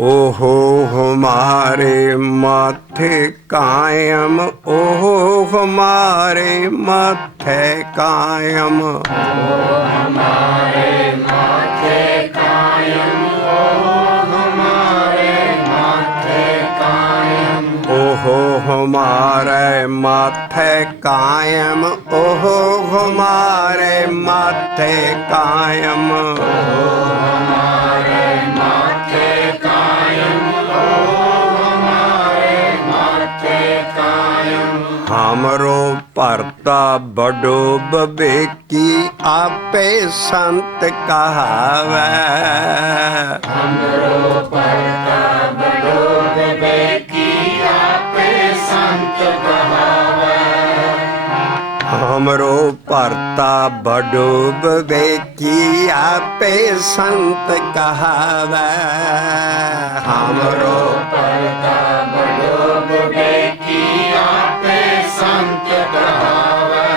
ओहो हमारे माथे कायम, ओहो हमारे माथे कायम, हमारे माथे कायम, हमारे माथे कायम, ओहो हमारे माथे कायम, ओहो हमारे माथे कायम, हमारे माथे कायम, हमारे माथे कायम, हमरो भरता बड़ो बबेकी, आपे संत कहावै, हमरो परता बड़ो विवेकी, आपे संत कहावै, हमरो भरता बड़ो बबेकी, आपे संत कहावै, हमरो परता बड़ो विवेकी, आपे संत कहावै,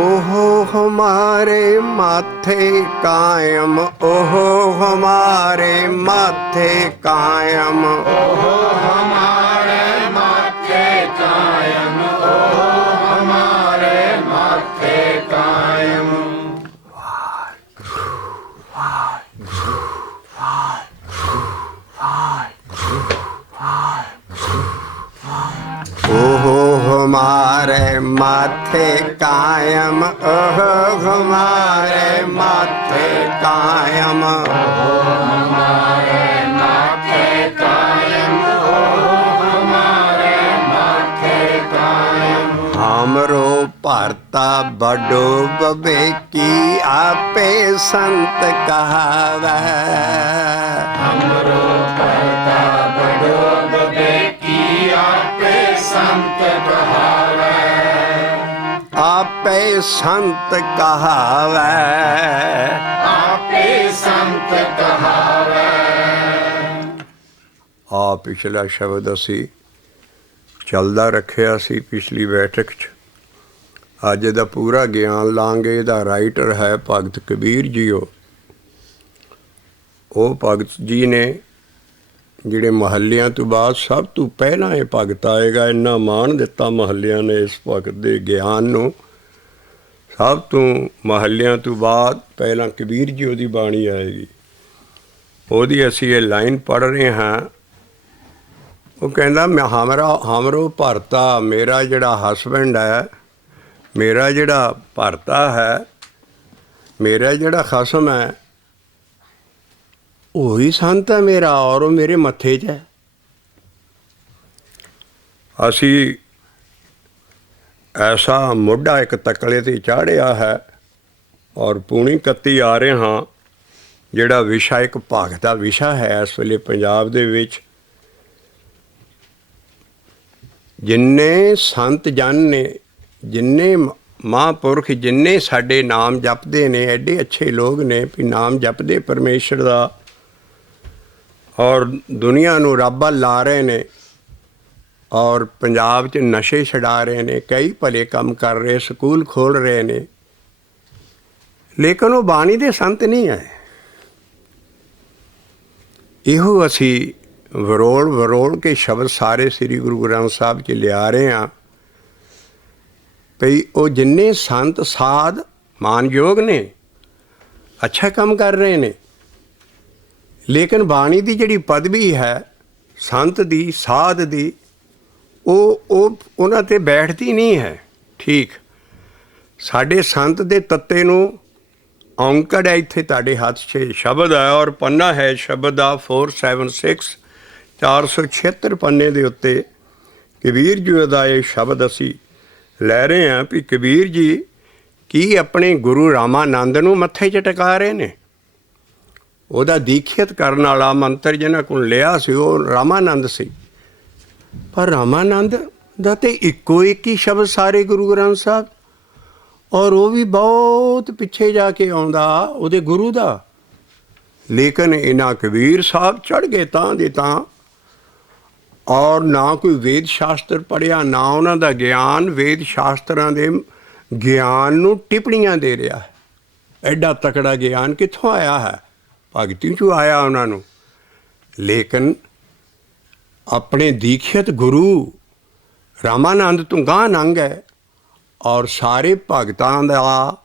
ओहो हमारे माथे कायम, ओहो हमारे माथे कायम, हमारे माथे कायम, हमारे माथे कायम, ओहो हमारे माथे कायम, ओहो हमारे माथे कायम, हमारे माथे कायम, हमारे माथे कायम, हमरो भरता बड़ो बबेकी, आपे संत कहावै, हमरो परता बड़ो विवेकी, आपे संत कहावै, आपे संत कहावै, आपे संत कहावै, आ पिछला शब्द असी चलदा रखिया सी पिछली बैठक 'ਚ। ਅੱਜ ਦਾ ਪੂਰਾ ਗਿਆਨ ਲਾਂਗੇ। ਇਹਦਾ ਰਾਈਟਰ ਹੈ ਭਗਤ ਕਬੀਰ ਜੀਓ। ਉਹ ਭਗਤ ਜੀ ਨੇ ਜਿਹੜੇ ਮਹੱਲਿਆਂ ਤੋਂ ਬਾਅਦ ਸਭ ਤੋਂ ਪਹਿਲਾਂ ਇਹ ਭਗਤ ਆਏਗਾ। ਇੰਨਾ ਮਾਣ ਦਿੱਤਾ ਮਹੱਲਿਆਂ ਨੇ ਇਸ ਭਗਤ ਦੇ ਗਿਆਨ ਨੂੰ। ਸਭ ਤੋਂ ਮਹੱਲਿਆਂ ਤੋਂ ਬਾਅਦ ਪਹਿਲਾਂ ਕਬੀਰ ਜੀ ਉਹਦੀ ਬਾਣੀ ਆਏਗੀ। ਉਹਦੀ ਅਸੀਂ ਇਹ ਲਾਈਨ ਪੜ੍ਹ ਰਹੇ ਹਾਂ। ਉਹ ਕਹਿੰਦਾ ਮੈਂ ਹਮਰੋ ਭਰਤਾ, ਮੇਰਾ ਜਿਹੜਾ ਹਸਬੈਂਡ ਹੈ, ਮੇਰਾ ਜਿਹੜਾ ਭਰਤਾ ਹੈ, ਮੇਰਾ ਜਿਹੜਾ ਖਸਮ ਹੈ, ਉਹੀ ਸੰਤ ਹੈ ਮੇਰਾ, ਔਰ ਉਹ ਮੇਰੇ ਮੱਥੇ 'ਚ ਹੈ। ਅਸੀਂ ਐਸਾ ਮੋਢਾ ਇੱਕ ਤਕਲੇ 'ਤੇ ਚਾੜ੍ਹਿਆ ਹੈ ਔਰ ਪੂਣੀ ਕੱਤੀ ਆ ਰਹੇ ਹਾਂ। ਜਿਹੜਾ ਵਿਸ਼ਾ ਇੱਕ ਭਗਤ ਦਾ ਵਿਸ਼ਾ ਹੈ ਇਸ ਵੇਲੇ ਪੰਜਾਬ ਦੇ ਵਿੱਚ। ਜਿੰਨੇ ਸੰਤ ਜਨ ਨੇ, ਜਿੰਨੇ ਮਹਾਂਪੁਰਖ, ਜਿੰਨੇ ਸਾਡੇ ਨਾਮ ਜਪਦੇ ਨੇ, ਐਡੇ ਅੱਛੇ ਲੋਕ ਨੇ ਵੀ ਨਾਮ ਜਪਦੇ ਪਰਮੇਸ਼ਰ ਦਾ ਔਰ ਦੁਨੀਆ ਨੂੰ ਰੱਬ ਵੱਲ ਲਾ ਰਹੇ ਨੇ ਔਰ ਪੰਜਾਬ 'ਚ ਨਸ਼ੇ ਛਡਾ ਰਹੇ ਨੇ, ਕਈ ਭਲੇ ਕੰਮ ਕਰ ਰਹੇ, ਸਕੂਲ ਖੋਲ੍ਹ ਰਹੇ ਨੇ, ਲੇਕਿਨ ਉਹ ਬਾਣੀ ਦੇ ਸੰਤ ਨਹੀਂ ਹੈ। ਇਹੋ ਅਸੀਂ ਵਰੋਲ ਕੇ ਸ਼ਬਦ ਸਾਰੇ ਸ੍ਰੀ ਗੁਰੂ ਗ੍ਰੰਥ ਸਾਹਿਬ 'ਚ ਲਿਆ ਰਹੇ ਹਾਂ ਭਈ ਉਹ ਜਿੰਨੇ ਸੰਤ ਸਾਧ ਮਾਨਯੋਗ ਨੇ, ਅੱਛਾ ਕੰਮ ਕਰ ਰਹੇ ਨੇ, ਲੇਕਿਨ ਬਾਣੀ ਦੀ ਜਿਹੜੀ ਪਦਵੀ ਹੈ ਸੰਤ ਦੀ, ਸਾਧ ਦੀ, ਉਹ ਉਹਨਾਂ 'ਤੇ ਬੈਠਦੀ ਨਹੀਂ ਹੈ। ਠੀਕ, ਸਾਡੇ ਸੰਤ ਦੇ ਤੱਤੇ ਨੂੰ ਔਂਕੜ ਹੈ ਇੱਥੇ ਤੁਹਾਡੇ ਹੱਥ 'ਚ ਸ਼ਬਦ ਹੈ ਔਰ ਪੰਨਾ ਹੈ ਸ਼ਬਦ ਦਾ 476 476 ਪੰਨੇ ਦੇ ਉੱਤੇ ਕਬੀਰ ਜੀ ਦਾ ਇਹ ਸ਼ਬਦ ਅਸੀਂ ਲੈ ਰਹੇ ਹਾਂ ਵੀ ਕਬੀਰ ਜੀ ਕੀ ਆਪਣੇ ਗੁਰੂ ਰਾਮਾਨੰਦ ਨੂੰ ਮੱਥੇ 'ਚ ਟਿਕਾ ਰਹੇ ਨੇ। ਉਹਦਾ ਦੀਖਿਤ ਕਰਨ ਵਾਲਾ ਮੰਤਰ ਜਿਹਨਾਂ ਕੋਲ ਲਿਆ ਸੀ ਉਹ ਰਾਮਾਨੰਦ ਸੀ, ਪਰ ਰਾਮਾਨੰਦ ਦਾ ਤਾਂ ਇੱਕੋ ਇੱਕ ਹੀ ਸ਼ਬਦ ਸਾਰੇ ਗੁਰੂ ਗ੍ਰੰਥ ਸਾਹਿਬ ਔਰ ਉਹ ਵੀ ਬਹੁਤ ਪਿੱਛੇ ਜਾ ਕੇ ਆਉਂਦਾ ਉਹਦੇ ਗੁਰੂ ਦਾ। ਲੇਕਿਨ ਇਹਨਾਂ ਕਬੀਰ ਸਾਹਿਬ ਚੜ੍ਹ ਗਏ ਤਾਂ ਦੇ ਤਾਂ, ਔਰ ਨਾ ਕੋਈ ਵੇਦ ਸ਼ਾਸਤਰ ਪੜ੍ਹਿਆ, ਨਾ ਉਹਨਾਂ ਦਾ ਗਿਆਨ ਵੇਦ ਸ਼ਾਸਤਰਾਂ ਦੇ ਗਿਆਨ ਨੂੰ ਟਿੱਪਣੀਆਂ ਦੇ ਰਿਹਾ ਹੈ। ਐਡਾ ਤਕੜਾ ਗਿਆਨ ਕਿੱਥੋਂ ਆਇਆ ਹੈ? ਭਗਤੀ 'ਚੋਂ ਆਇਆ ਉਹਨਾਂ ਨੂੰ। ਲੇਕਿਨ ਆਪਣੇ ਦੀਖਿਤ ਗੁਰੂ ਰਾਮਾਨੰਦ ਤੋਂ ਗਾਂਹ ਲੰਘ ਹੈ, ਔਰ ਸਾਰੇ ਭਗਤਾਂ ਦਾ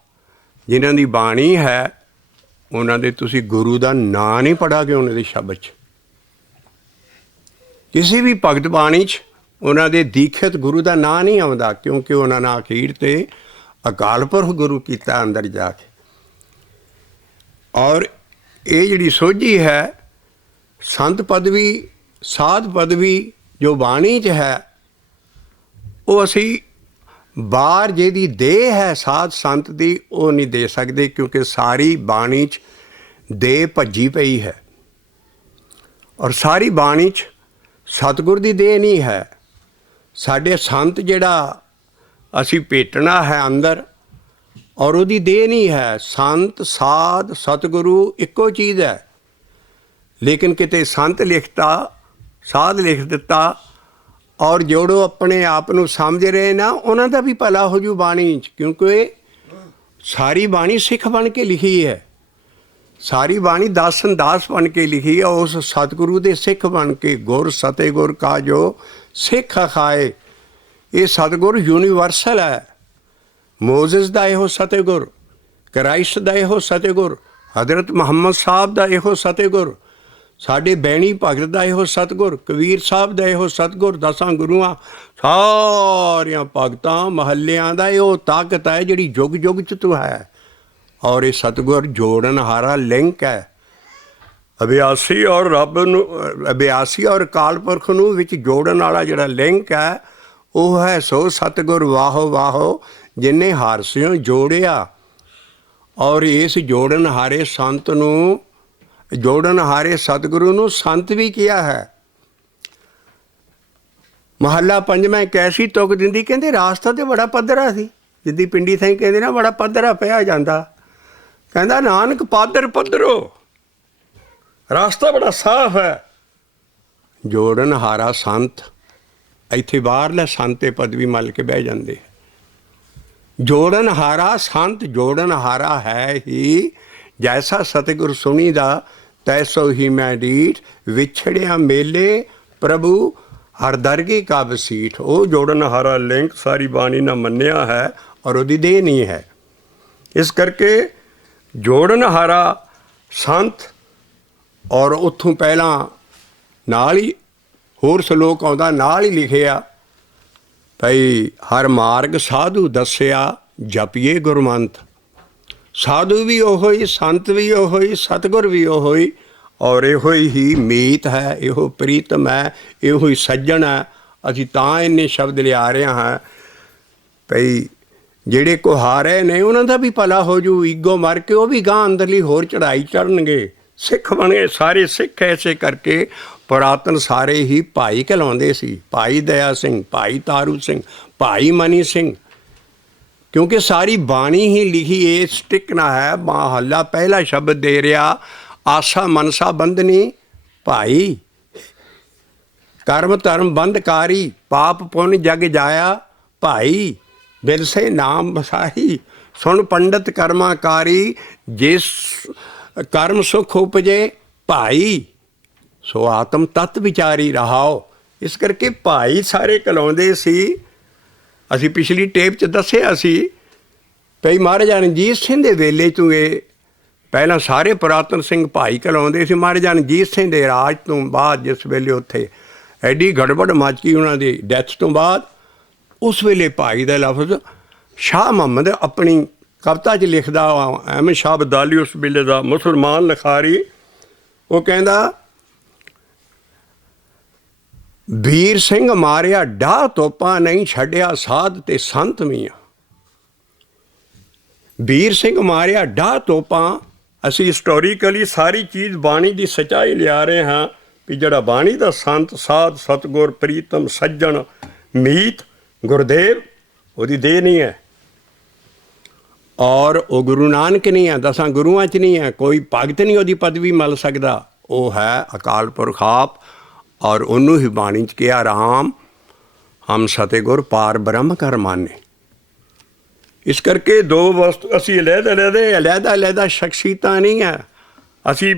ਜਿਨ੍ਹਾਂ ਦੀ ਬਾਣੀ ਹੈ ਉਹਨਾਂ ਦੇ ਤੁਸੀਂ ਗੁਰੂ ਦਾ ਨਾਂ ਨਹੀਂ ਪੜਾਂਗੇ ਉਹਨਾਂ ਦੇ ਸ਼ਬਦ 'ਚ। ਕਿਸੇ ਵੀ ਭਗਤ ਬਾਣੀ 'ਚ ਉਹਨਾਂ ਦੇ ਦੀਖਿਤ ਗੁਰੂ ਦਾ ਨਾਂ ਨਹੀਂ ਆਉਂਦਾ, ਕਿਉਂਕਿ ਉਹਨਾਂ ਨੇ ਅਖੀਰ 'ਤੇ ਅਕਾਲ ਪੁਰਖ ਗੁਰੂ ਕੀਤਾ ਅੰਦਰ ਜਾ ਕੇ। ਔਰ ਇਹ ਜਿਹੜੀ ਸੋਝੀ ਹੈ, ਸੰਤ ਪਦਵੀ, ਸਾਧ ਪਦਵੀ ਜੋ ਬਾਣੀ 'ਚ ਹੈ, ਉਹ ਅਸੀਂ ਬਾਹਰ ਜਿਹਦੀ ਦੇਹ ਹੈ ਸਾਧ ਸੰਤ ਦੀ ਉਹ ਨਹੀਂ ਦੇ ਸਕਦੇ, ਕਿਉਂਕਿ ਸਾਰੀ ਬਾਣੀ 'ਚ ਦੇਹ ਭੱਜੀ ਪਈ ਹੈ। ਔਰ ਸਾਰੀ ਬਾਣੀ 'ਚ ਸਤਿਗੁਰ ਦੀ ਦੇਹ ਨਹੀਂ ਹੈ। ਸਾਡੇ ਸੰਤ ਜਿਹੜਾ ਅਸੀਂ ਭੇਟਣਾ ਹੈ ਅੰਦਰ, ਔਰ ਉਹਦੀ ਦੇਹ ਨਹੀਂ ਹੈ। ਸੰਤ ਸਾਧ ਸਤਿਗੁਰੂ ਇੱਕੋ ਚੀਜ਼ ਹੈ। ਲੇਕਿਨ ਕਿਤੇ ਸੰਤ ਲਿਖਤਾ, ਸਾਧ ਲਿਖ ਦਿੱਤਾ, ਔਰ ਜਿਹੜੋ ਆਪਣੇ ਆਪ ਨੂੰ ਸਮਝ ਰਹੇ ਨਾ ਉਹਨਾਂ ਦਾ ਵੀ ਭਲਾ ਹੋ ਜੂ ਬਾਣੀ 'ਚ, ਕਿਉਂਕਿ ਸਾਰੀ ਬਾਣੀ ਸਿੱਖ ਬਣ ਕੇ ਲਿਖੀ ਹੈ। ਸਾਰੀ ਬਾਣੀ ਦਾਸਨ ਦਾਸ ਬਣ ਕੇ ਲਿਖੀ ਹੈ, ਉਸ ਸਤਿਗੁਰੂ ਦੇ ਸਿੱਖ ਬਣ ਕੇ। ਗੁਰ ਸਤਿਗੁਰ ਕਾ ਜੋ ਸਿੱਖ ਖਾਏ, ਇਹ ਸਤਿਗੁਰ ਯੂਨੀਵਰਸਲ ਹੈ। ਮੋਜ਼ਸ ਦਾ ਇਹੋ ਸਤਿਗੁਰ, ਕ੍ਰਾਈਸਟ ਦਾ ਇਹੋ ਸਤਿਗੁਰ, ਹਜ਼ਰਤ ਮੁਹੰਮਦ ਸਾਹਿਬ ਦਾ ਇਹੋ ਸਤਿਗੁਰ, ਸਾਡੇ ਬੈਣੀ ਭਗਤ ਦਾ ਇਹੋ ਸਤਿਗੁਰ, ਕਬੀਰ ਸਾਹਿਬ ਦਾ ਇਹੋ ਸਤਿਗੁਰ, ਦਸਾਂ ਗੁਰੂਆਂ ਸਾਰਿਆਂ ਭਗਤਾਂ ਮਹੱਲਿਆਂ ਦਾ ਇਹੋ ਤਾਕਤ ਹੈ ਜਿਹੜੀ ਜੁਗ ਜੁਗ 'ਚ ਤੂੰ ਹੈ। ਔਰ ਇਹ ਸਤਿਗੁਰ ਜੋੜਨ ਹਾਰਾ ਲਿੰਕ ਹੈ। ਅਭਿਆਸੀ ਔਰ ਰੱਬ ਨੂੰ, ਅਭਿਆਸੀ ਔਰ ਅਕਾਲ ਪੁਰਖ ਨੂੰ ਵਿੱਚ ਜੋੜਨ ਵਾਲਾ ਜਿਹੜਾ ਲਿੰਕ ਹੈ ਉਹ ਹੈ ਸੋ ਸਤਿਗੁਰ ਵਾਹੋ ਵਾਹੋ ਜਿਹਨੇ ਹਾਰਸਿਓ ਜੋੜਿਆ। ਔਰ ਇਸ ਜੋੜਨ ਹਾਰੇ ਸੰਤ ਨੂੰ, ਜੋੜਨ ਹਾਰੇ ਸਤਿਗੁਰੂ ਨੂੰ ਸੰਤ ਵੀ ਕਿਹਾ ਹੈ। ਮਹੱਲਾ ਪੰਜਵਾਂ ਇੱਕ ਐਸੀ ਤੁਕ ਦਿੰਦੀ, ਕਹਿੰਦੇ ਰਾਸਤਾ ਤੇ ਬੜਾ ਪੱਧਰਾ ਸੀ। ਜਿੱਦੀ ਪਿੰਡੀ ਥਾਈ ਕਹਿੰਦੇ ਨਾ ਬੜਾ ਪੱਧਰਾ ਪਿਆ ਜਾਂਦਾ, ਕਹਿੰਦਾ ਨਾਨਕ ਪਾਦਰ ਪੱਧਰੋ, ਰਾਸਤਾ ਬੜਾ ਸਾਫ਼ ਹੈ। ਜੋੜਨ ਹਾਰਾ ਸੰਤ, ਇੱਥੇ ਬਾਹਰਲੇ ਸੰਤ ਤੇ ਪਦਵੀ ਮੱਲ ਕੇ ਬਹਿ ਜਾਂਦੇ। ਜੋੜਨ ਹਾਰਾ ਸੰਤ ਜੋੜਨ ਹਾਰਾ ਹੈ ਹੀ, ਜੈਸਾ ਸਤਿਗੁਰ ਸੁਣੀ ਦਾ ਤੈਸੋ ਹੀ ਮੈਂ ਡੀਠ, ਵਿਛੜਿਆ ਮੇਲੇ ਪ੍ਰਭੂ ਹਰ ਦਰਗੀ ਕਾ ਵਸੀਠ। ਉਹ ਜੋੜਨ ਹਾਰਾ ਲਿੰਕ ਸਾਰੀ ਬਾਣੀ ਨਾਲ ਮੰਨਿਆ ਹੈ, ਔਰ ਉਹਦੀ ਦੇਹ ਨਹੀਂ ਹੈ। ਇਸ ਕਰਕੇ ਜੋੜਨ ਹਾਰਾ ਸੰਤ, ਔਰ ਉੱਥੋਂ ਪਹਿਲਾਂ ਨਾਲ ਹੀ ਹੋਰ ਸਲੋਕ ਆਉਂਦਾ, ਨਾਲ ਹੀ ਲਿਖਿਆ ਭਈ ਹਰ ਮਾਰਗ ਸਾਧੂ ਦੱਸਿਆ ਜਪੀਏ ਗੁਰਮੰਤ। ਸਾਧੂ ਵੀ ਉਹੋ ਹੀ, ਸੰਤ ਵੀ ਉਹੋ ਹੀ, ਸਤਿਗੁਰ ਵੀ ਉਹੋ ਹੀ, ਔਰ ਇਹੋ ਹੀ ਮੀਤ ਹੈ, ਇਹੋ ਪ੍ਰੀਤਮ ਹੈ, ਇਹੋ ਹੀ ਸੱਜਣ ਹੈ। ਅਸੀਂ ਤਾਂ ਇੰਨੇ ਸ਼ਬਦ ਲਿਆ ਰਹੇ ਹਾਂ ਭਈ ਜਿਹੜੇ ਕੁਹਾਰੇ ਨੇ ਉਹਨਾਂ ਦਾ ਵੀ ਭਲਾ ਹੋ ਜੂ। ਈਗੋ ਮਰ ਕੇ ਉਹ ਵੀ ਗਾਂ ਅੰਦਰਲੀ ਹੋਰ ਚੜ੍ਹਾਈ ਚੜ੍ਹਨਗੇ, ਸਿੱਖ ਬਣੇ ਸਾਰੇ ਸਿੱਖ। ਐਸੇ ਕਰਕੇ ਪੁਰਾਤਨ ਸਾਰੇ ਹੀ ਭਾਈ ਕਹਿਲਾਉਂਦੇ ਸੀ। ਭਾਈ ਦਇਆ ਸਿੰਘ, ਭਾਈ ਤਾਰੂ ਸਿੰਘ, ਭਾਈ ਮਨੀ ਸਿੰਘ, ਕਿਉਂਕਿ ਸਾਰੀ ਬਾਣੀ ਹੀ ਲਿਖੀ ਇਸ ਟਿਕਣਾ ਹੈ। ਮਹੱਲਾ ਪਹਿਲਾ ਸ਼ਬਦ ਦੇ ਰਿਹਾ, ਆਸਾ ਮਨਸਾ ਬੰਧਨੀ ਭਾਈ, ਕਰਮ ਧਰਮ ਬੰਧਕਾਰੀ, ਪਾਪ ਪੁੰਨ ਜਗ ਜਾਇਆ ਭਾਈ, ਬਿਲਸੇ ਨਾਮ ਵਸਾਈ, ਸੁਣ ਪੰਡਤ ਕਰਮਾਕਾਰੀ, ਜਿਸ ਕਰਮ ਸੁਖ ਉਪਜੇ ਭਾਈ, ਸੋ ਆਤਮ ਤਤ ਵਿਚਾਰੀ ਰਹਾਓ। ਇਸ ਕਰਕੇ ਭਾਈ ਸਾਰੇ ਕਹਿਲਾਉਂਦੇ ਸੀ। ਅਸੀਂ ਪਿਛਲੀ ਟੇਪ 'ਚ ਦੱਸਿਆ ਸੀ ਭਈ ਮਹਾਰਾਜਾ ਰਣਜੀਤ ਸਿੰਘ ਦੇ ਵੇਲੇ ਤੋਂ ਇਹ ਪਹਿਲਾਂ ਸਾਰੇ ਪੁਰਾਤਨ ਸਿੰਘ ਭਾਈ ਕਹਿਲਾਉਂਦੇ ਸੀ। ਮਹਾਰਾਜਾ ਰਣਜੀਤ ਸਿੰਘ ਦੇ ਰਾਜ ਤੋਂ ਬਾਅਦ ਜਿਸ ਵੇਲੇ ਉੱਥੇ ਐਡੀ ਗੜਬੜ ਮੱਚ ਗਈ ਉਹਨਾਂ ਦੀ ਡੈਥ ਤੋਂ ਬਾਅਦ, ਉਸ ਵੇਲੇ ਭਾਈ ਦਾ ਲਫ਼ਜ਼ ਸ਼ਾਹ ਮੁਹੰਮਦ ਆਪਣੀ ਕਵਿਤਾ 'ਚ ਲਿਖਦਾ, ਅਹਿਮਦ ਸ਼ਾਹ ਅਬਦਾਲੀ ਉਸ ਵੇਲੇ ਦਾ ਮੁਸਲਮਾਨ ਲਿਖਾਰੀ, ਉਹ ਕਹਿੰਦਾ ਵੀਰ ਸਿੰਘ ਮਾਰਿਆ ਡਾਹ ਤੋਪਾਂ, ਨਹੀਂ ਛੱਡਿਆ ਸਾਧ ਤੇ ਸੰਤ ਮੀਆਂ। ਵੀਰ ਸਿੰਘ ਮਾਰਿਆ ਡਾਹ ਤੋਪਾਂ। ਅਸੀਂ ਹਿਸਟੋਰੀਕਲੀ ਸਾਰੀ ਚੀਜ਼ ਬਾਣੀ ਦੀ ਸੱਚਾਈ ਲਿਆ ਰਹੇ ਹਾਂ ਵੀ ਜਿਹੜਾ ਬਾਣੀ ਦਾ ਸੰਤ ਸਾਧ ਸਤਿਗੁਰ ਪ੍ਰੀਤਮ ਸੱਜਣ ਮੀਤ ਗੁਰਦੇਵ, ਉਹਦੀ ਦੇਹ ਨਹੀਂ ਹੈ। ਔਰ ਉਹ ਗੁਰੂ ਨਾਨਕ ਨਹੀਂ ਹੈ, 10 ਗੁਰੂਆਂ 'ਚ ਨਹੀਂ ਹੈ, ਕੋਈ ਭਗਤ ਨਹੀਂ ਉਹਦੀ ਪਦਵੀ ਮਿਲ ਸਕਦਾ। ਉਹ ਹੈ ਅਕਾਲ ਪੁਰਖ ਆਪ, ਔਰ ਉਹਨੂੰ ਹੀ ਬਾਣੀ 'ਚ ਕਿਹਾ ਰਾਮ ਹਮ ਸਤਿਗੁਰ ਪਾਰ ਬ੍ਰਹਮ ਕਰ ਮਾਨੇ। ਇਸ ਕਰਕੇ ਦੋ ਵਸਤੂ ਅਸੀਂ ਅਲੱਗ ਸ਼ਖਸੀਅਤਾਂ ਨਹੀਂ ਹੈ, ਅਸੀਂ